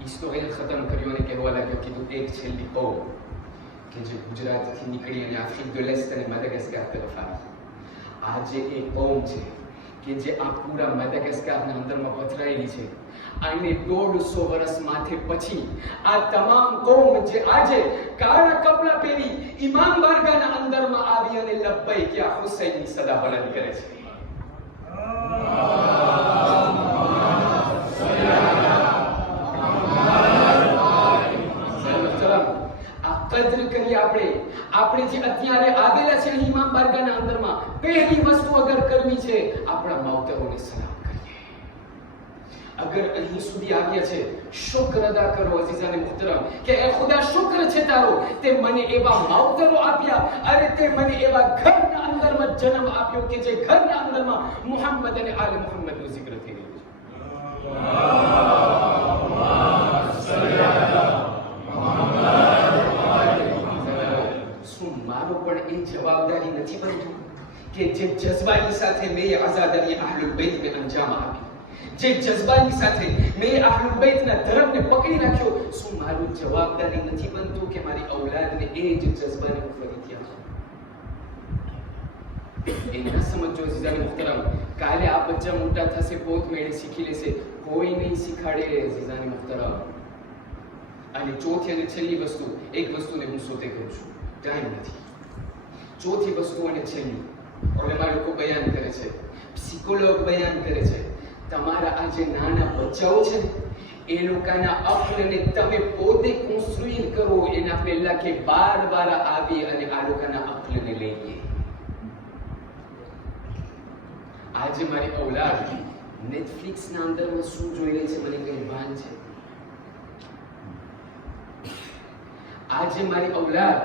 હિસ્ટોરિયન ખતમ કર્યો અને કહેવા લાગ્યો, કીધું એક છેલ્લી કોમ કે જે ગુજરાતથી નીકળી અને આફ્રિક દ l'Est અને મદાગાસ્કર તરફ આવી. આજે એ કોમ છે કે જે આ પૂરા મદાગાસ્કરના અંદરમાં પથરાયેલી છે. અને 150 વર્ષ માથે પછી આ તમામ કોમ જે આજે કાળા કપડા પહેરી ઇમામ બારગાહના અંદરમાં આવી અને લબ્બૈક યા હુસૈનની સદા બુલંદ કરે છે. માવતરોને સલામ કરીએ. અગર અહીં સુધી આવ્યા છે, શુક્ર અદા કરો અઝીઝાને મુહતરમ કે એ ખુદા શુક્ર છે તારો, તે મને એવા માવતરો આપ્યા, અરે તે મને એવા ઘરના અંદરમાં જન્મ આપ્યો કે જે ઘરના અંદરમાં મુહમ્મદ અને આલે મુહમ્મદનું zikr થઈ રહ્યું છે. શું મારો પણ એ જવાબદારી નથી બનતું કે જે જઝબાની સાથે મેં આઝાદની અહલુલ બૈતને અંજામ આપ્યો, જે જઝબાની સાથે મેં અહલુલ બૈતના ધર્મને પકડી રાખ્યો, શું મારું જવાબદારી નથી બનતું કે મારી ઔલાદને એ જ જઝબાને હું ફરીથી આપું? એ ન સમજો અઝીઝાને મુહતરમ, કાલે આ બચ્ચા મોટા થશે, પોત મેળે શીખી લેશે, કોઈ નહીં શીખાડે અઝીઝાને મુહતરમ. અને ચોથી અને છેલ્લી વસ્તુ, એક વસ્તુને હું સોતે કહું છું, ટાઈમ નથી. ચોથી વસ્તુ અને છેલ્લી ઓલેમા લોકો બયાન કરે છે, સાયકોલોગ બયાન કરે છે, તમારા આ જે નાના બચ્ચાઓ છે ને, એ લોકોના અક્લને તમે પોતે કન્સ્ટ્રક્ટ કરો એના પહેલા કે બાર આવી અને આ લોકોના અક્લને લઈએ. આજે મારી ઔલાદ નેટફ્લિક્સના અંદરમાં શું જોઈ રહી છે મને કઈ ભાન છે? આજે મારી ઔલાદ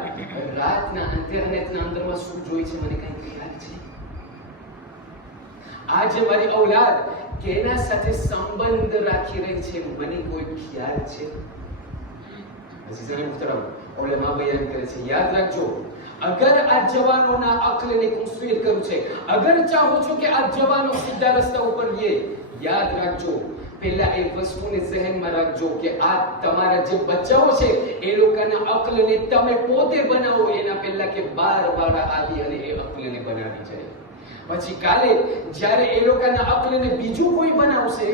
રાતના ઇન્ટરનેટના અંદરમાં શું જોઈ છે મને કઈ ખ્યાલ છે? આજે મારી ઔલાદ કેના સાથે સંબંધ રાખી રહી છે મને કોઈ ખ્યાલ છે? અઝીઝાને મુહતરમ, ઉલેમા બયાન કરે છે, યાદ રાખજો, અગર આ જવાનોના અક્લને કન્સ્ટ્રક્ટ કરવું છે, અગર ચાહો છો કે આ જવાનો સીધા રસ્તા ઉપર લે, યાદ રાખજો, પહેલા એ વસ્તુને જહેનમાં રાખજો કે આ તમારા જે બચ્ચાઓ છે એ લોકોના અક્લને તમે પોતે બનાવો એના પહેલા કે બાર આવી અને એ અક્લને બનાવી જાય. પછી કાલે જ્યારે એ લોકોના અક્લને બીજું કોઈ બનાવશે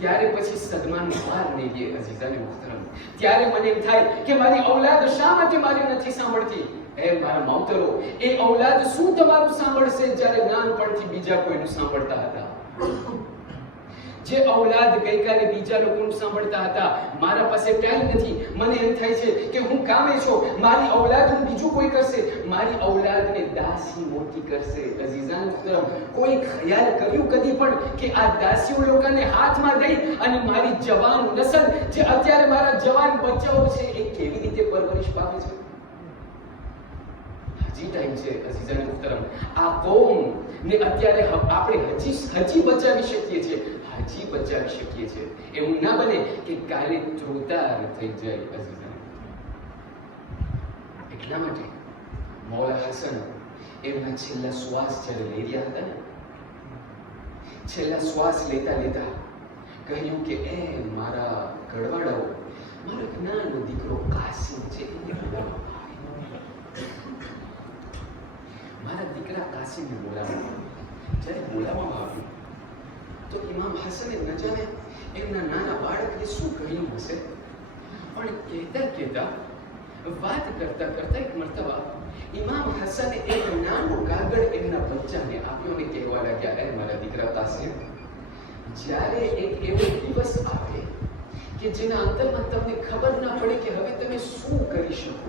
ત્યારે પછી સદમાનો પાર નહીં લે અઝીઝાને મુહતરમ. ત્યારે મને એમ થાય કે મારી ઔલાદ શા માટે મારી નથી સાંભળતી? એ મારા માવતરો, એ ઔલાદ શું તમારું સાંભળશે જ્યારે નાનપણથી બીજા કોઈનું સાંભળતા હતા? જે ઔલાદ ગઈકાલે બીજા લોકોનું સાંભળતા હતા, મારા પાસે ટાઈમ નથી, મને એમ થાય છે કે હું કામે છું, મારી ઔલાદનું બીજું કોઈ કરશે, મારી ઔલાદને દાસી મોટી કરશે. અઝીઝાન મુહતરમ, કોઈ ખ્યાલ કર્યું કદી પણ કે આ દાસીઓ લોકોને હાથમાં દઈ અને મારી જવાન નસલ જે અત્યારે મારા જવાન બચ્ચાઓ છે એ કેવી રીતે પરવરિશ પામે છે? હજી ટાઈમ છે અઝીઝાન મુહતરમ, આ કોમ ને અત્યારે આપણે હજી બચાવી શકીએ છીએ, હજી બચાવી શકીએ છીએ. એવું ના બને કે કાલે ત્રોતાર થઈ જાય અઝીઝાન. એટલા માટે મૌલા હસન એમના છેલ્લા શ્વાસ જ્યારે લઈ રહ્યા હતા ને, છેલ્લા શ્વાસ લેતા લેતા કહ્યું કે એ મારા ગઢવાડાઓ, મારો એક નાનો દીકરો કાસિમ છે, મારા દીકરા કાસિમને બોલાવવામાં. જ્યારે બોલાવવામાં આવ્યું તો ઇમામ હસને ન જાણે એમના નાના બાળકને શું કહ્યું હશે, પણ કહેતા કહેતા વાત કરતા કરતા એક મર્તબા ઇમામ હસને એક નાનો કાગળ એમના બચ્ચાને આપ્યો અને કહેવા લાગ્યા, એ મારા દીકરા કાસિમ, જ્યારે એક એવો દિવસ આવે કે જેના અંતરમાં તમને ખબર ના પડે કે હવે તમે શું કરી શકો,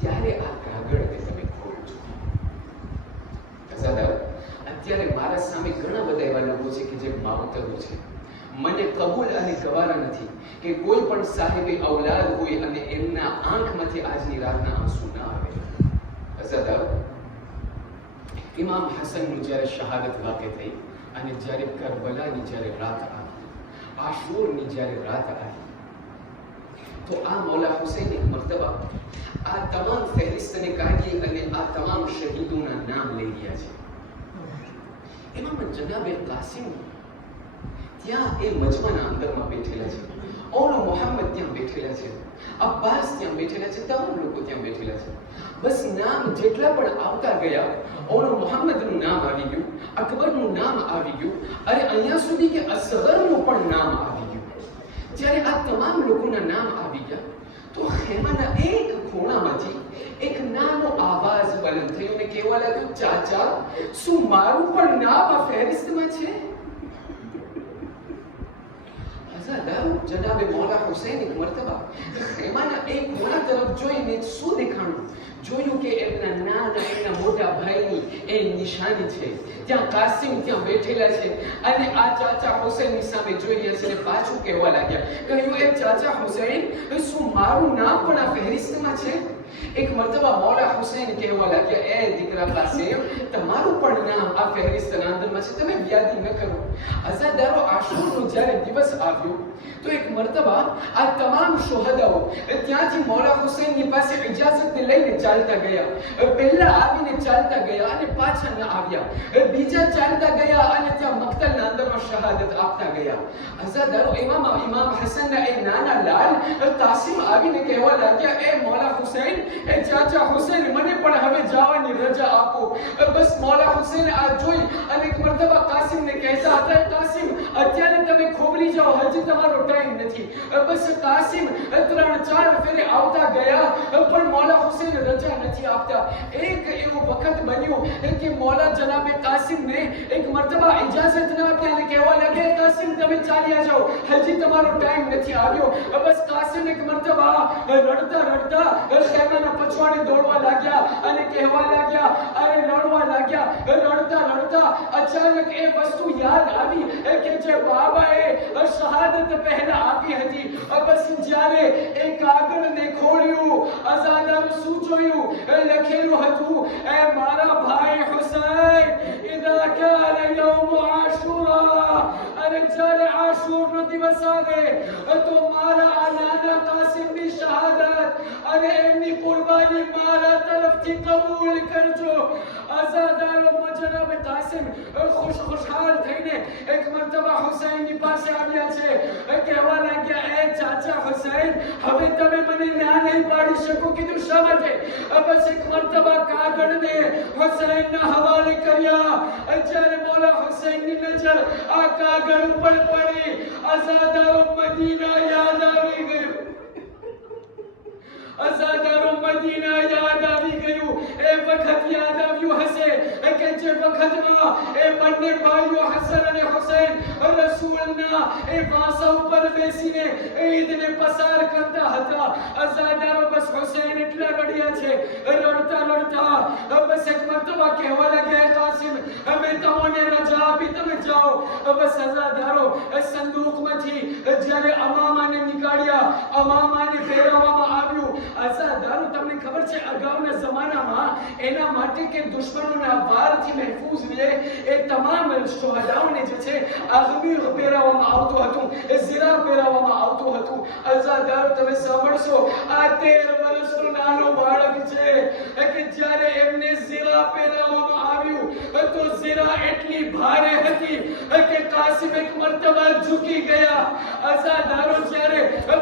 ત્યારે આ કાગળને તમે ખોલો છો. અત્યારે મારા સામે ઘણા બધા એવા લોકો છે કે જે માવતરો છે, મને કબૂલ અને ગવારા નથી કે કોઈ પણ સાહેબે ઔલાદ હોય અને એમના આંખમાંથી આજની રાતના આંસુ ના આવે. અઝાદાર, ઇમામ હસનનું જ્યારે શહાદત વાકે થઈ અને જ્યારે કરબલાની જ્યારે રાત આવી, આશુરની જ્યારે રાત આવી, તો આ મૌલા હુસૈન એક મર્તબા આ તમામ ફહેરિસ્તને કાઢી અને આ તમામ શહીદોના નામ લઈ રહ્યા છે. એમાં જનાબે કાસિમ ત્યાં એ મજમાના અંદરમાં બેઠેલા છે, ઓલો મોહમ્મદ ત્યાં બેઠેલા છે, અબ્બાસ ત્યાં બેઠેલા છે, તમામ લોકો ત્યાં બેઠેલા છે. બસ નામ જેટલા પણ આવતા ગયા, ઓલો મોહમ્મદનું નામ આવી ગયું, અકબરનું નામ આવી ગયું, અરે અહીંયા સુધી કે અસગરનું પણ નામ આવી ગયું. જ્યારે આ તમામ લોકોના નામ આવી ગયા તો ખેમાના એક ખૂણામાંથી એક નાનો આવાજ બલંદ થયો અને કહેવા લાગ્યો, ચાચા, શું મારું પણ નામ આ ફહેરિસ્તમાં છે? અઝાદારો જનાબે મૌલા હુસૈન એક મરતબા એમાંના એક ખૂણા તરફ જોઈને શું દેખાણું? જોયું કે એમના નાના એમના મોટા ભાઈની એ નિશાની છે. ત્યાં કાસિમ ત્યાં બેઠેલા છે અને આ ચાચા હુસૈનની સામે જોઈ રહ્યા છે અને પાછું કહેવા લાગ્યા, કહ્યું એ ચાચા હુસૈન, શું મારું નામ પણ આ ફહેરિસ્તમાં છે? એક મરતબા મૌલા હુસૈન કહેવા લાગ્યા, એ દીકરા કાસિમ, તમારું પણ નામ આ ફહેરિસ્તના અંદરમાં છે, તમે યાદી ન કરો. અઝાદારો આશુરનો જ્યારે દિવસ આવ્યો તો એક મરતબા આ તમામ શોહદાઓ ત્યાંથી મૌલા હુસૈનની પાસે ઇજાઝતને લઈને ચાલતા ગયા. પહેલા આવીને ચાલતા ગયા અને પાછા ન આવ્યા. બીજા ચાલતા ગયા અને ત્યાં મક્તલના અંદરમાં શહાદત આપતા ગયા. અઝાદારો ઇમામ હસનના એ નાના લાલ કાસિમ આવીને કહેવા લાગ્યા, એ મૌલા હુસૈન, એ ચાચા હુસૈન, મને પણ હવે જવાની રજા આપો. બસ મૌલા હુસૈન આ જોઈ અને એક મરતબા કાસિમને કહેતા હતા, કાસિમ, અત્યારે તમે ખોબરી જાઓ, હજી તમારો ટાઈમ નથી. બસ કાસિમ 3-4 ફેરે આવતા ગયા પણ મૌલા હુસૈન રજા નથી આપતા. એક એવું વખત બન્યું કે મૌલા જનાબે કાસિમને એક મરતબા ઇજાઝત ન આપી અને કહેવા લાગ્યા, કાસિમ તમે ચાલ્યા જાઓ, હજી તમારો ટાઈમ નથી આવ્યો. બસ કાસિમ એક મરતબા રડતા રડતા ખેમાના પછવાડે દોડવા લાગ્યા અને કહેવા લાગ્યા, અરે રડવા લાગ્યા. રડતા રડતા અચાનક એ વસ્તુ યાદ આવી કે જે બાબાએ શહાદત પહેલા આપી હતી. બસ જ્યારે એ કાગળને ખોલ્યું, અઝાદારો શું જોયું? લખેલું હતું, એ મારા ભાઈ હુસૈન, ઇદા કાન યૌમ આશુરા, અને જ્યારે આશુરનો દિવસ આવે તો મારા નાના કાસિમની શહાદત અને એમની કુરબાની મારા તરફથી કબૂલ કરજો. અઝાદારો જનાબ કાસિમ ખુશહાલ થઈને એક મરતબા હુસૈનની પાસે આવ્યા છે. કહેવા લાગ્યા, એ ચાચા હુસૈન, હવે તમે મને ના નહીં પાડી શકો. કીધું શા માટે? બસ એક મરતબા કાગળને હુસૈનના હવાલે કર્યા. જ્યારે મૌલા હુસૈનની નજર આ કાગળ ઉપર પડી, અઝાદારો મદીના યાદ આવી ગયું. અઝાદારો મદીના યાદ આવી ગયું. એ વખત યાદ આવ્યું હશે કે જે વખતમાં એ બંને ભાઈઓ હસન અને હુસૈન રસૂલના એ વાંસા ઉપર બેસીને ઈદને પસાર કરતા હતા. અઝાદારો બસ હુસૈન એટલા રડ્યા છે, રડતા રડતા બસ એક મરતબા કહેવા લાગ્યા, કાસિમ, હવે તમને રજા આપી, તમે જાઓ. બસ અઝાદારો સંદૂકમાંથી જ્યારે અમામાને નીકાળ્યા, અમામાને પહેરાવવામાં આવ્યું. અઝાદારો તમને ખબર છે અગાઉના જમાનામાં એના માટે કે દુશ્મનોના વારથી મહેફૂઝ રહે એ તમામ શોહદાઓને જે છે અગમીર પહેરાવવામાં આવતું હતું, ઝિરા પહેરાવવામાં આવતું હતું. અઝાદારો તમે સાંભળશો, આ 13 વર્ષનો નાનો બાળક છે કે જ્યારે એમને ઝિરા પહેરાવવામાં આવ્યું તો ઝિરા એટલી ભારે હતી કે કાસિમ એક મરતબા ઝૂકી ગયા. અઝાદારો જ્યારે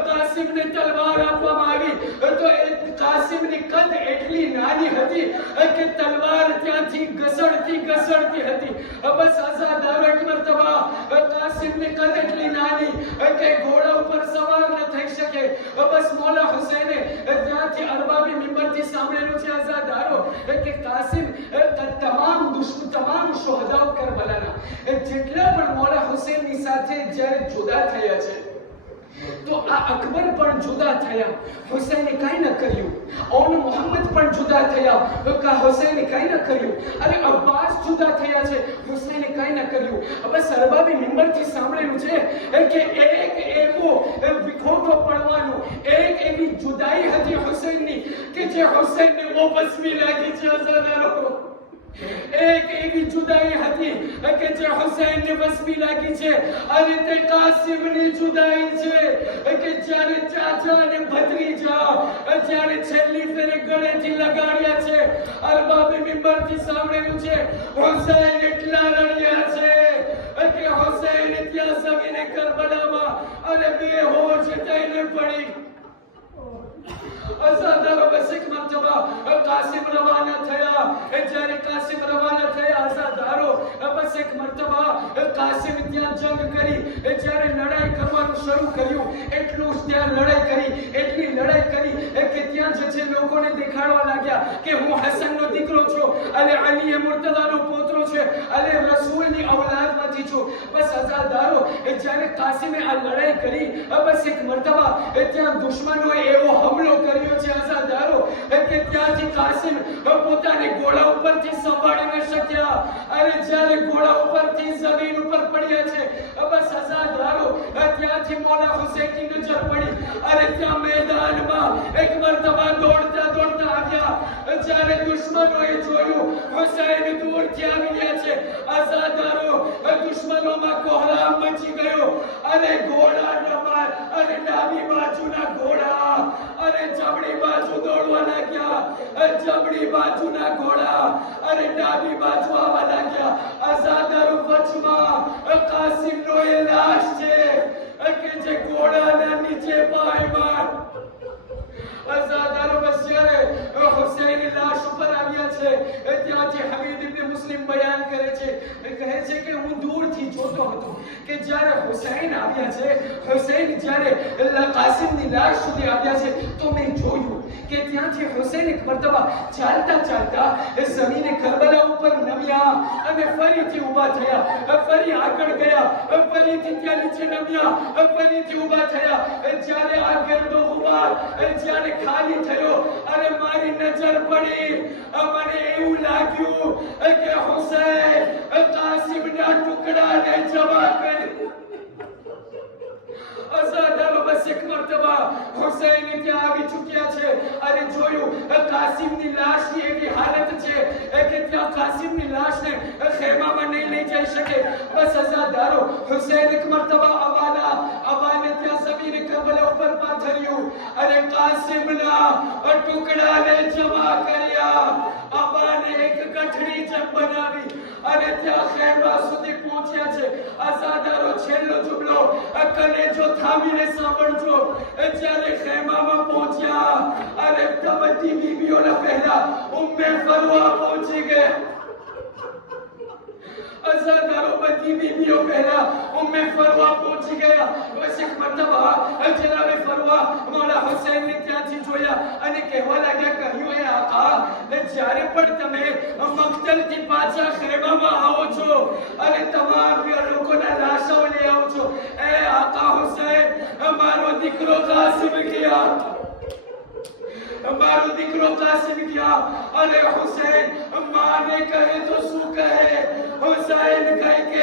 કાસિમને તલવાર આપવામાં આવી તો એ કાસિમની કદ એટલી નાની હતી કે તલવાર ત્યાંથી ઘસડતી હતી. બસ અઝાદારો એક મરતબા કાસિમની કદ એટલી નાની કે ઘોડા ઉપર સવાર ન થઈ શકે. બસ મૌલા હુસૈને ત્યાંથી અરબાબી મિંબરથી સાંભળેલું છે અઝાદારો કે કાસિમ તમામ શોહદાઓ કરબલાના જેટલા પણ મૌલા હુસૈનની સાથે જ્યારે જુદા થયા છે તો આ અકબર પણ જુદા થયા, હુસૈને કાંઈ ન કર્યું. ઓન મોહમ્મદ પણ જુદા થયા, હુસૈને કાંઈ ન કર્યું. અને અબ્બાસ જુદા થયા છે, હુસૈને કાંઈ ન કર્યું. બસ અરબાબી મિંબરથી સાંભળેલું છે કે એક એવો વિખોટો પડવાનો, એક એવી જુદાઈ હતી હુસૈનની કે જે હુસૈનને મોબસ્મી લાગી છે. અઝાદારો એક એવી જુદાઈ હતી કે જે હુસૈનને વસમી લાગી છે અને તે કાસિમની જુદાઈ છે કે જ્યારે ચાચા અને ભત્રીજા જ્યારે છેલ્લી ફેરે ગળેથી લગાડ્યા છે. અરબાબી મિંબરથી સાંભળેલું છે, હુસૈન એટલા રડ્યા છે કે હુસૈન ત્યાં જમીને કરબલામાં અને બેહોશ થઈને પડી. અઝાદારો બસ એક મરતબા કાસિમ રવાના થયા. જ્યારે કાસિમ રવાના થયા અઝાદારો બસ એક મરતબા કાસિમ ત્યાં જંગ કરી. જ્યારે લડાઈ કરવાનું શરૂ કર્યું એટલું જ ત્યાં લડાઈ કરી, એટલી લડાઈ કરી કે ત્યાં જે છે લોકોને દેખાડવા લાગ્યા કે હું હસનનો દીકરો છું અને અલી મુર્તઝાનો પોતરો છે અને રસૂલની ઔલાદમાંથી છું. બસ અઝાદારો જ્યારે કાસિમે આ લડાઈ કરી બસ એક મર્તબા ત્યાં દુશ્મનોએ એવો હુમલો કર્યો છે અઝાદારો કે ત્યાંથી કાસિમ પોતાને ઘોડા ઉપરથી સંભાળી ન શક્યા. અરે જ્યારે ઘોડા ઉપરથી જમીન ઉપર પડ્યા છે બસ અઝાદારો ત્યાંથી મૌલા હુસૈનની નજર પડી. અરે ત્યાં મેદાનમાં એક મર્તબા દોડતા દોડતા આવ્યા. જ્યારે દુશ્મનોએ જોયું હુસૈન દૂરથી આવી રહ્યા છે અઝાદારો દુશ્મનોમાં કોહરામ મચી ગયો. અરે ઘોડા નમાર અરે ડાબી બાજુના ઘોડા અરે જમણી બાજુ દોડવા લાગ્યા. જમણી બાજુના ઘોડા અરે ડાબી બાજુ આવવા લાગ્યા. અઝાદારો વચમાં કાસિમનો એ લાશ છે કે જે ઘોડાના નીચે પાયમાર. અઝાદારો બસ જ્યારે હુસૈન લાશ ઉપર આવ્યા છે ત્યાંથી હમીદ ઇબ્ન મુસ્લિમ બયાન કરે છે કહે છે કે હું દૂરથી જોતો હતો કે જ્યારે હુસૈન આવ્યા છે હુસૈન જ્યારે કાસિમની લાશ સુધી આવ્યા છે તો મેં જોયું કે ત્યાંથી હુસૈન એક મર્તબા ચાલતા ચાલતા જમીને કરબલા ઉપર નમ્યા અને ફરીથી ઊભા થયા. ફરી આગળ ગયા ફરીથી ત્યાં નીચે નમ્યા ફરીથી ઊભા થયા. જ્યારે આ ગરબો ઉભા જ્યારે ખાલી થયો અરે મારી નજર પડી. મને એવું લાગ્યું કે હુસૈન કાસિમના ટુકડાને જમા કરી. અઝાદારો બસ એક મર્તબા હુસૈન ત્યાં આવી ચૂક્યા છે. અરે જોયું કાસિમની લાશની એવી હાલત છે કે ત્યાં કાસિમની લાશને ખેમામાં નહીં લઈ જઈ શકે. બસ અઝાદારો હુસૈન એક મર્તબા અબાને ત્યાં જમીને કરબલા ઉપર પાથર્યું. અરે કાસિમના ટુકડાને જમા કર્યા. અબાને એક ગઠડી જેમ બનાવી અને ત્યાં ખેમા સુધી પહોંચ્યા છે. અઝાદારો છેલ્લો જુમલો કલેજો થામીને સાંભળજો. જ્યારે ખેમામાં પહોંચ્યા અરે બધી બીબીઓના પહેલા ઉમ્મે ફરવા પહોંચી ગયા. અઝાદારો બધી બીબીઓ પહેલા ઉમ્મે ફરવા પહોંચી ગયા. બસ એક મર્તબા જનાબે ફરવા મૌલા હુસૈનને ત્યાંથી જોયા અને કહેવા લાગ્યા કહ્યું એ આકા જ્યારે પણ તમે મક્તલથી પાછા ખેમામાં આવો છો અને તમામ લોકોના લાશો લઈ આવો છો એ આકા હુસૈન મારો દીકરો કાસિમ ગયા. મારો દીકરો કાસિમ ગયા. અરે હુસૈન માને કહે તો શું કહે? હુસૈન કહે કે